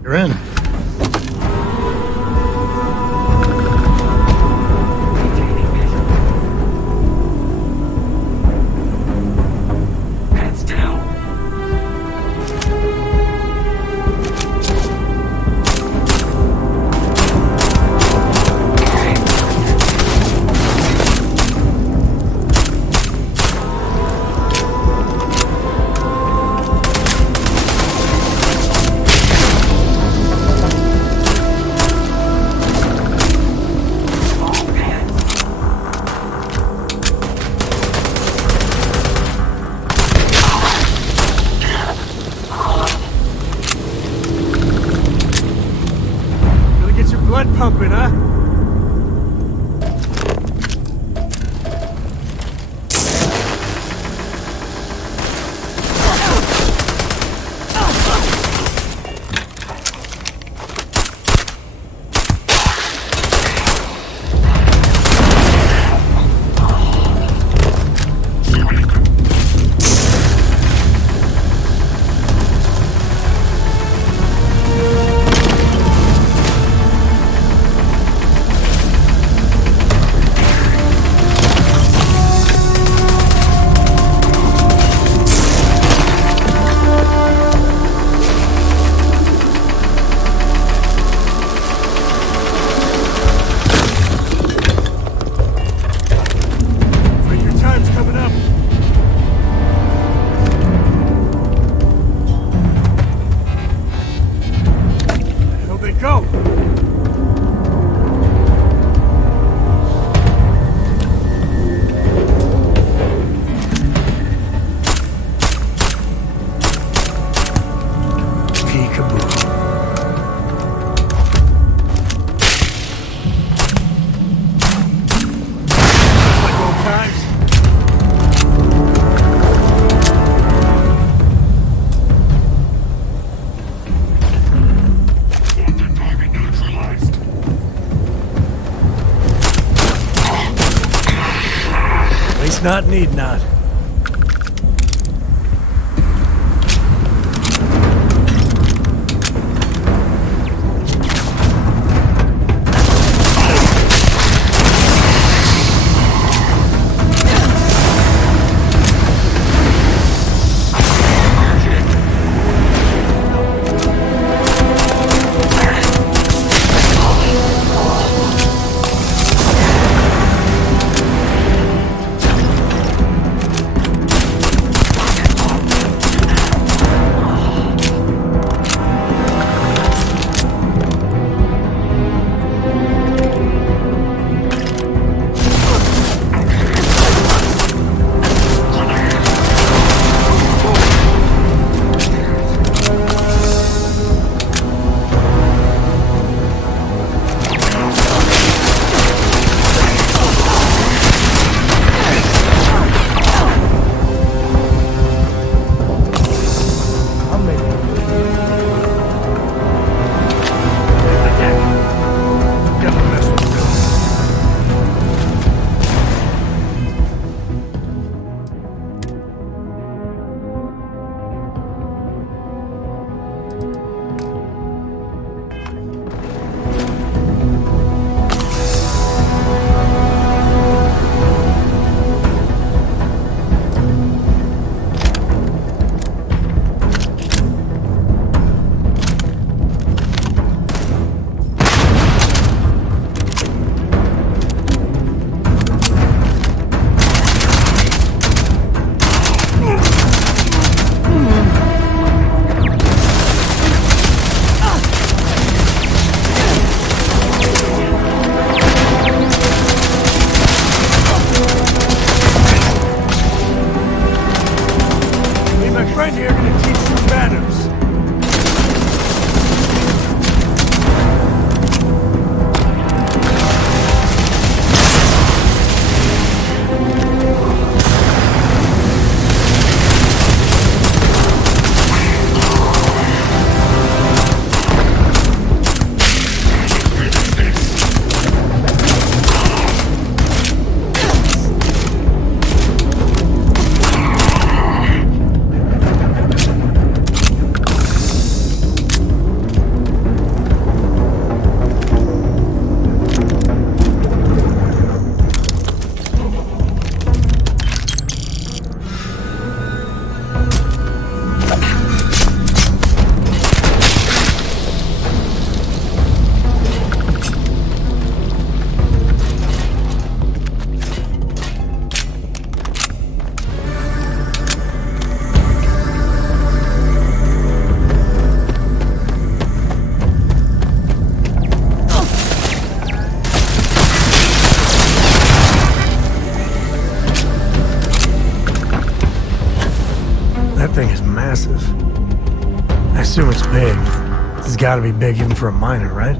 You're in. Blood pumping, huh? not, need not. thing is massive. I assume it's big. It's gotta be big even for a miner, right?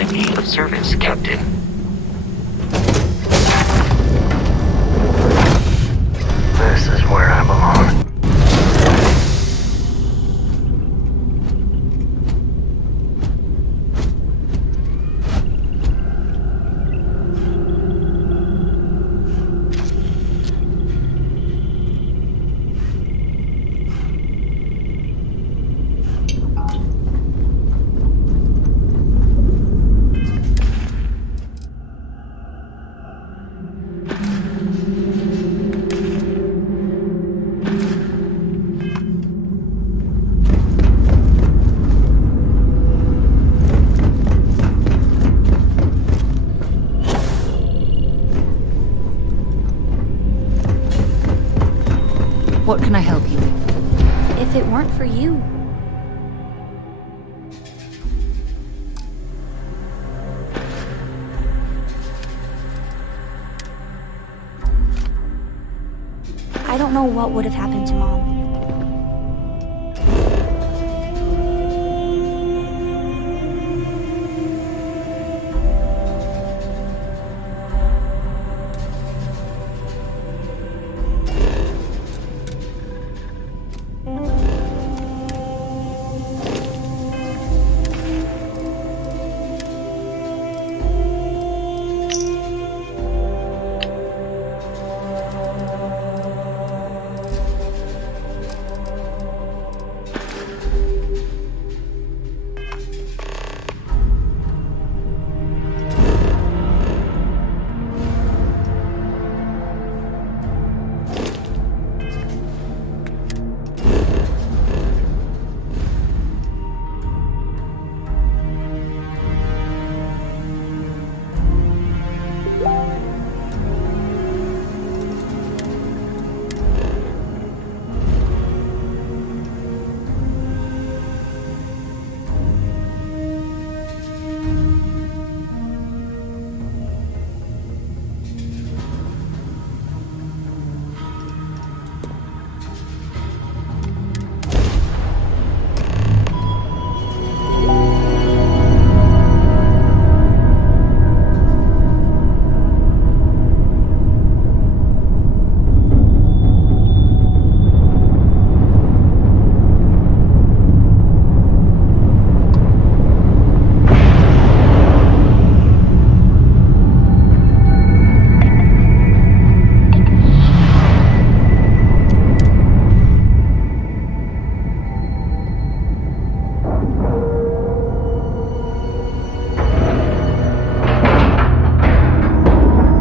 I need service, Captain. This is where I belong. What can I help you with? If it weren't for you, I don't know what would have happened to Mom.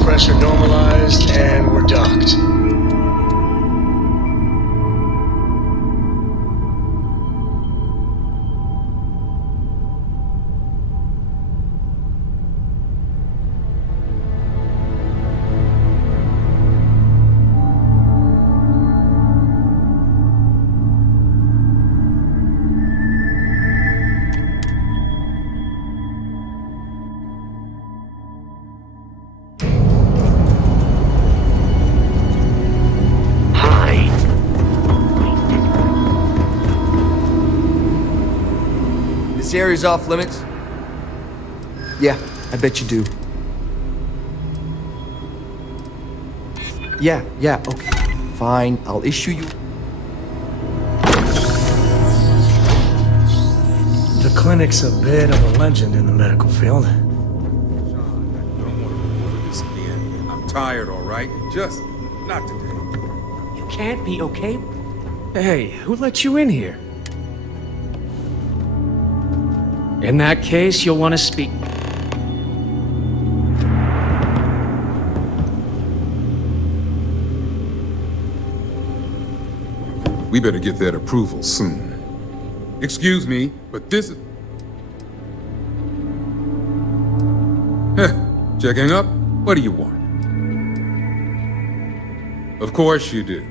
Pressure normalized, and we're docked. This area's off limits? Yeah, I bet you do. Yeah, okay. Fine, I'll issue you... The clinic's a bit of a legend in the medical field. I'm tired, all right? Just not today. You can't be okay? Hey, who let you in here? In that case, you'll want to speak. We better get that approval soon. Excuse me, but this is... Checking up? What do you want? Of course you do.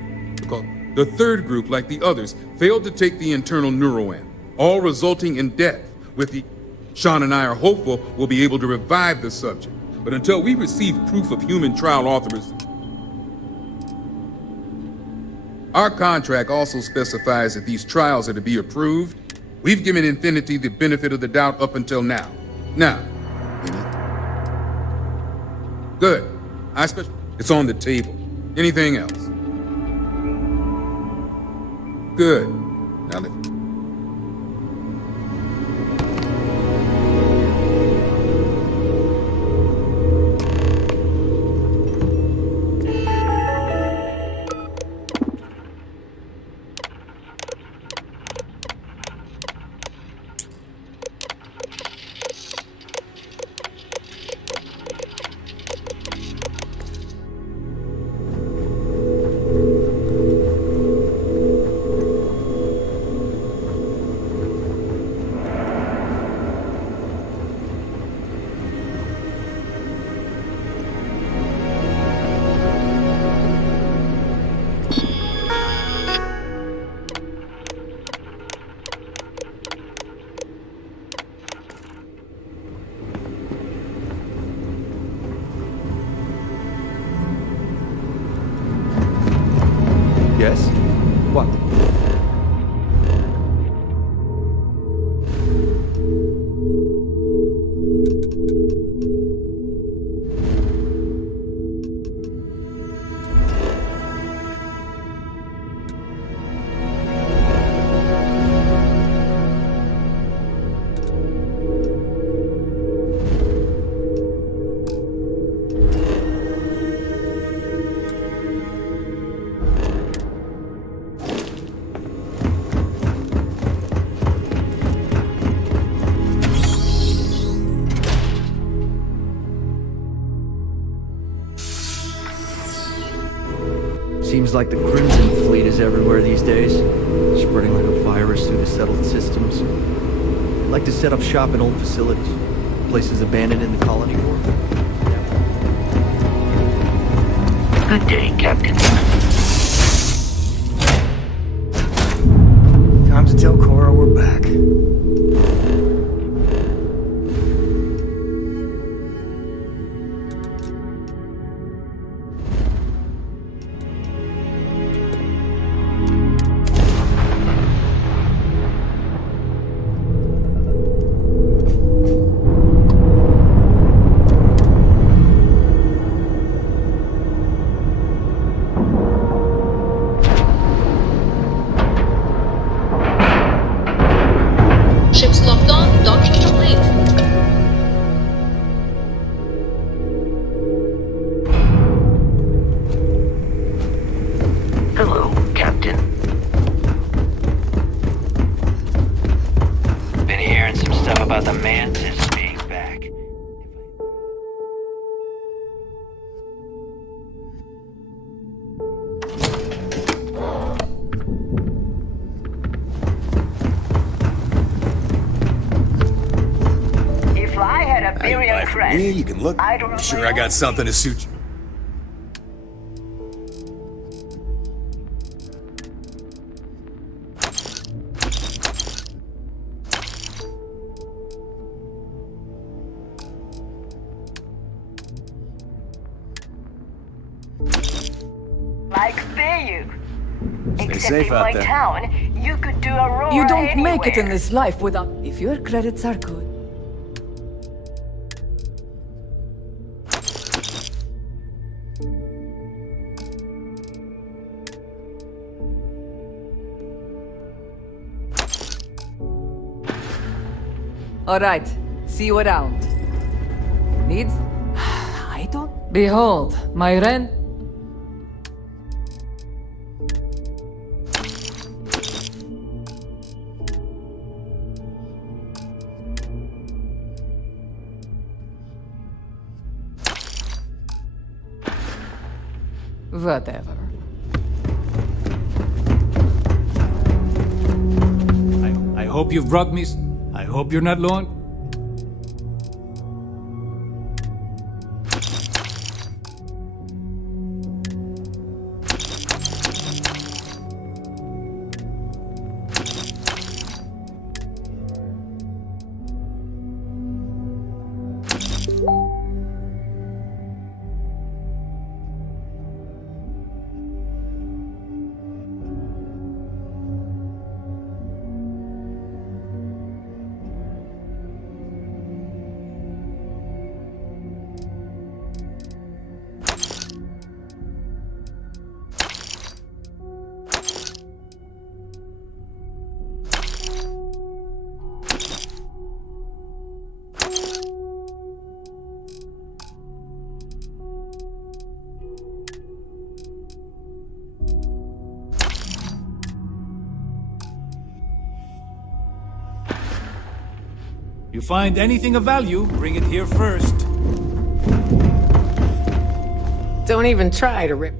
The third group, like the others, failed to take the internal neuroamp, all resulting in death. With the... Sean and I are hopeful we'll be able to revive the subject. But until we receive proof of human trial authorization... Our contract also specifies that these trials are to be approved. We've given Infinity the benefit of the doubt up until now. Now, Good. It's on the table. Anything else? Good. Now let... Yes? What? Seems like the Crimson Fleet is everywhere these days, spreading like a virus through the settled systems. They like to set up shop in old facilities, places abandoned in the colony war. Good day, Captain. Time to tell Cora we're back. Ships locked on, docking complete. Hello, Captain. Been hearing some stuff about the Mantis being back. If I had a Birion crest, Me, you can look. I'm sure I got something to suit you. like you. Stay Except safe in out my there. town, you could do a roar You don't make it in anywhere. this life without. If your credits are good. All right, see you around. Needs? I don't. Behold, my rent. Whatever. I hope you've brought me. I hope you're not low on. You find anything of value, bring it here first. Don't even try to rip.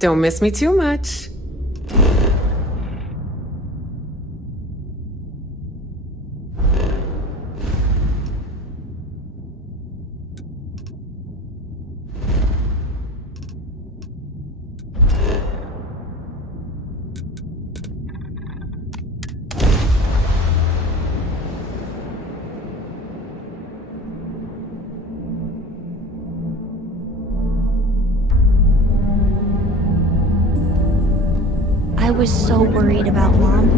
Don't miss me too much. I was so worried about Mom.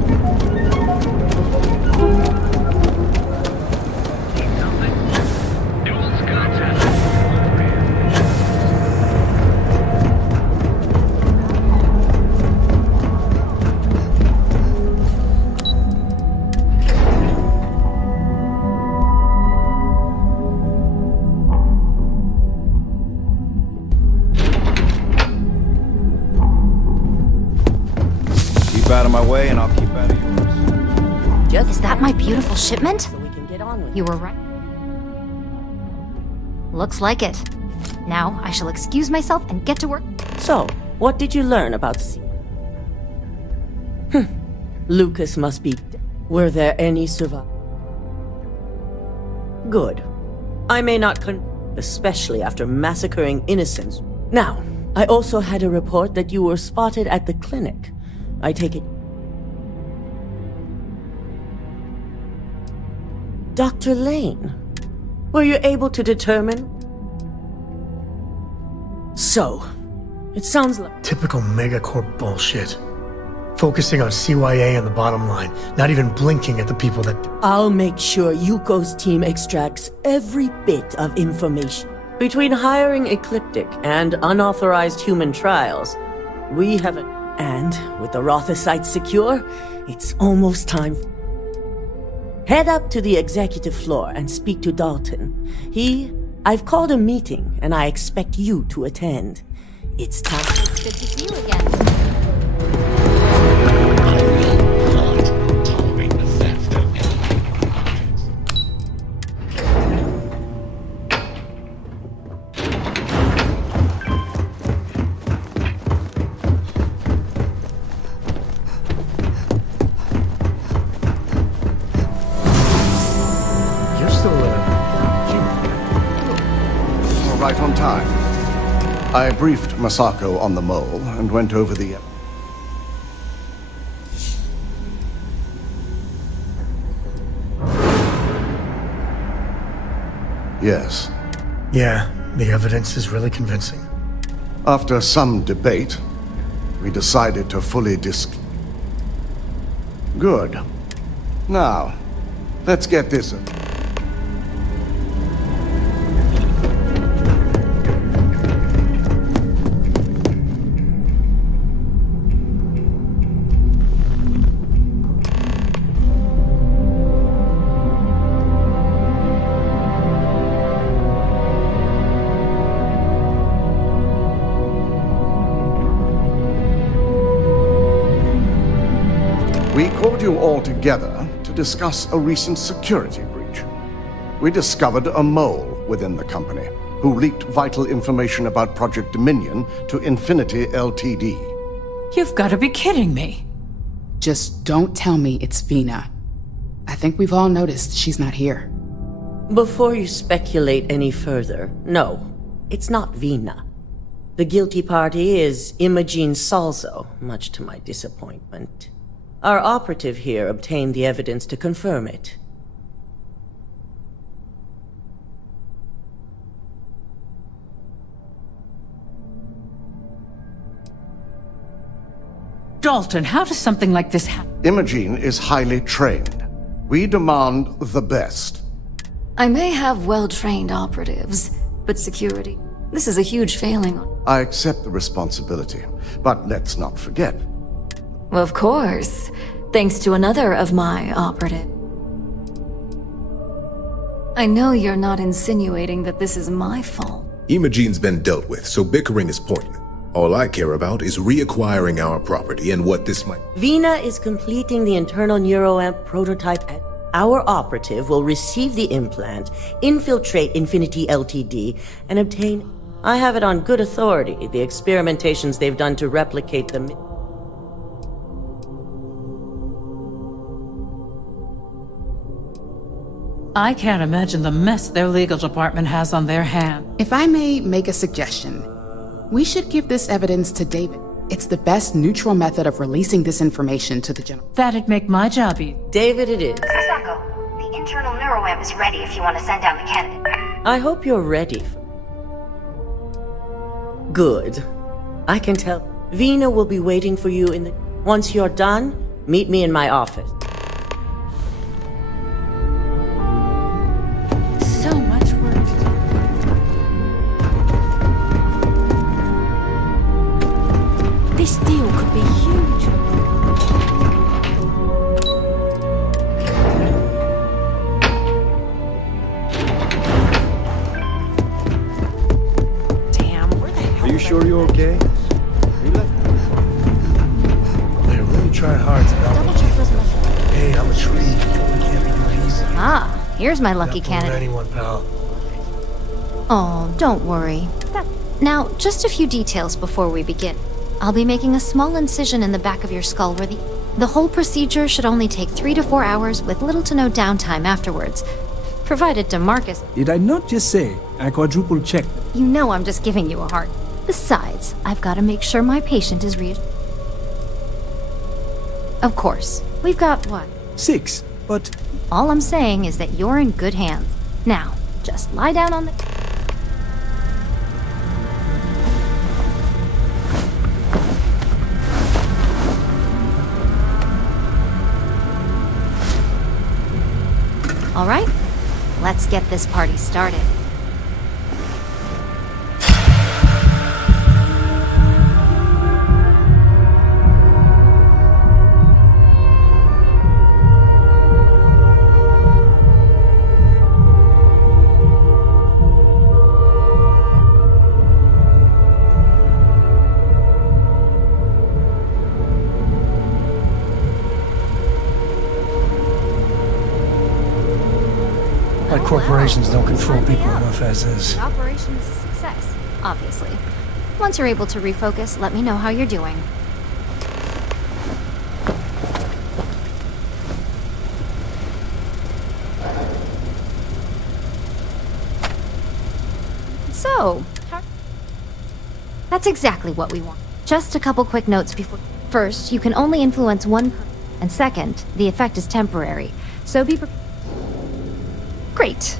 Keep out of my way and I'll keep out of yours. Is that my beautiful shipment? So we can get on with You were right. Looks like it. Now, I shall excuse myself and get to work. So, what did you learn about Lucas must be dead. Were there any survivors? Good. I may not especially after massacring innocents. Now, I also had a report that you were spotted at the clinic. I take it... Dr. Lane, were you able to determine? So, it sounds like... Typical megacorp bullshit. Focusing on CYA and the bottom line, not even blinking at the people that... I'll make sure Yuko's team extracts every bit of information. Between hiring Ecliptic and unauthorized human trials, we have a... And with the Rotha site secure, it's almost time. Head up to the executive floor and speak to Dalton. I've called a meeting and I expect you to attend. It's time. It's good to see you again. You're still, Right on time. I briefed Masako on the mole and went over the... Yes. Yeah, the evidence is really convincing. After some debate, we decided to fully Good. Now, let's get this... We called you all together to discuss a recent security breach. We discovered a mole within the company who leaked vital information about Project Dominion to Infinity Ltd. You've got to be kidding me. Just don't tell me it's Vina. I think we've all noticed she's not here. Before you speculate any further, no, it's not Vina. The guilty party is Imogene Salzo, much to my disappointment. Our operative here obtained the evidence to confirm it. Dalton, how does something like this happen? Imogene is highly trained. We demand the best. I may have well-trained operatives, but security, this is a huge failing. I accept the responsibility, but let's not forget. Of course, thanks to another of my operatives. I know you're not insinuating that this is my fault. Imogene's been dealt with, so bickering is pointless. All I care about is reacquiring our property and what this might... Vina is completing the internal neuroamp prototype. Our operative will receive the implant, infiltrate Infinity Ltd, and obtain... I have it on good authority, the experimentations they've done to replicate the... I can't imagine the mess their legal department has on their hands. If I may make a suggestion, we should give this evidence to David. It's the best neutral method of releasing this information to the general. That'd make my job easy. David it is. Sako, the internal neuroamp is ready if you want to send down the candidate. I hope you're ready. Good. I can tell. Vina will be waiting for you in the... Once you're done, meet me in my office. So much work. This deal could be huge. Are you sure you're okay? They really tried hard to help. Hey, I'm a tree. We can't be doing easy. Ah, here's my lucky candidate. Anyone, pal. Oh, don't worry. Now, just a few details before we begin. I'll be making a small incision in the back of your skull where the whole procedure should only take 3 to 4 hours with little to no downtime afterwards. Provided DeMarcus... Did I not just say I quadruple checked? You know I'm just giving you a hard... Besides, I've got to make sure my patient is Of course. We've got, what? 6, but... All I'm saying is that you're in good hands. Now, just lie down on the... All right, let's get this party started. Corporations don't control people enough as is. The operation is a success, obviously. Once you're able to refocus, let me know how you're doing. So, that's exactly what we want. Just a couple quick notes before... First, you can only influence one person, and second, the effect is temporary, so be prepared. Great.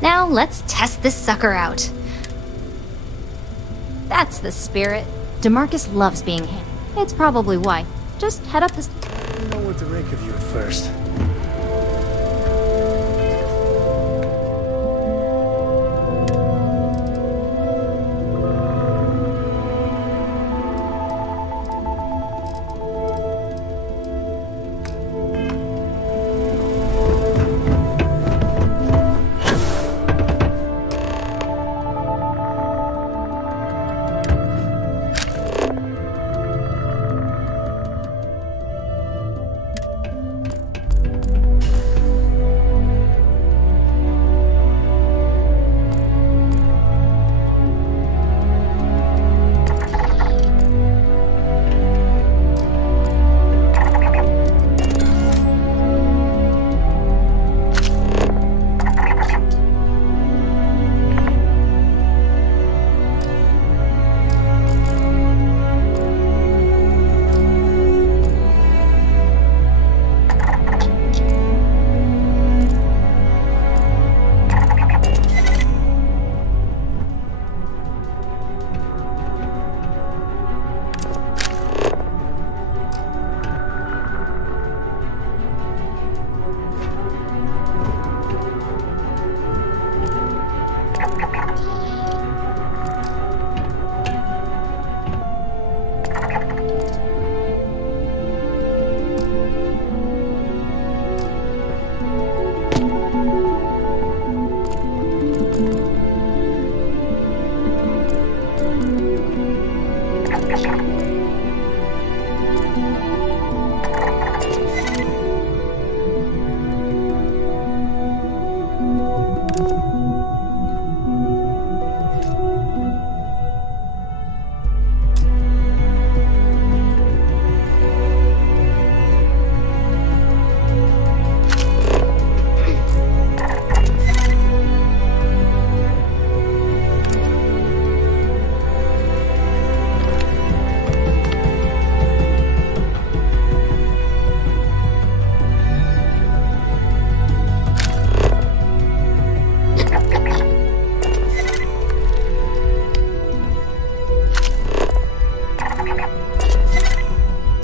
Now let's test this sucker out. That's the spirit. DeMarcus loves being handled. It's probably why. Just head up this... I didn't know what to make of you at first.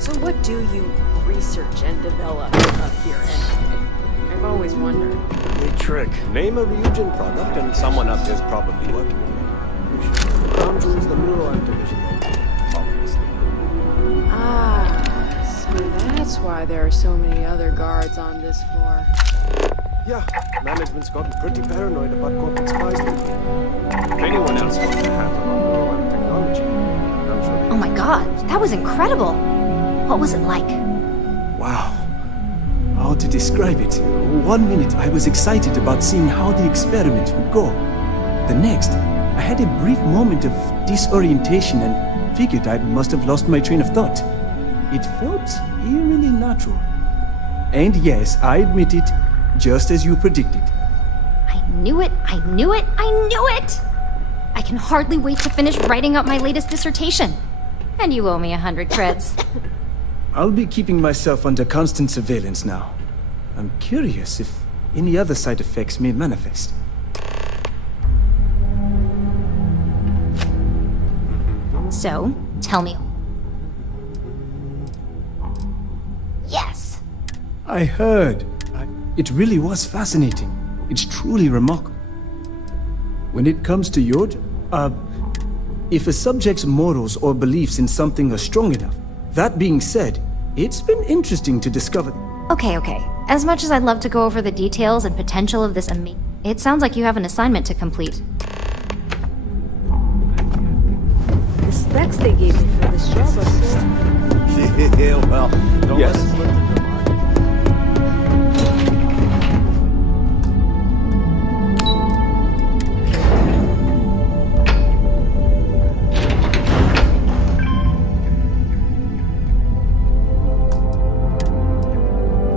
So what do you research and develop up here anyway? I've always wondered. Neat trick. Name a Ryujin product and someone up there's probably working on it. Crown jewels the neuroamp division, obviously. Ah, so that's why there are so many other guards on this floor. Yeah, management's gotten pretty paranoid about corporate spies lately. If anyone else wants to handle on neuroamp technology, I'm sure they... Oh my god, that was incredible. What was it like? Wow. How to describe it? 1 minute I was excited about seeing how the experiment would go. The next, I had a brief moment of disorientation and figured I must have lost my train of thought. It felt eerily natural. And yes, I admit it, just as you predicted. I knew it, I knew it, I knew it! I can hardly wait to finish writing up my latest dissertation. And you owe me 100 creds. I'll be keeping myself under constant surveillance now. I'm curious if any other side effects may manifest. So, tell me. Yes! I heard. It really was fascinating. It's truly remarkable. When it comes to your if a subject's morals or beliefs in something are strong enough, that being said, it's been interesting to discover. Okay. As much as I'd love to go over the details and potential of this it sounds like you have an assignment to complete. The specs they gave me for this job are Yeah, well, don't let it slip.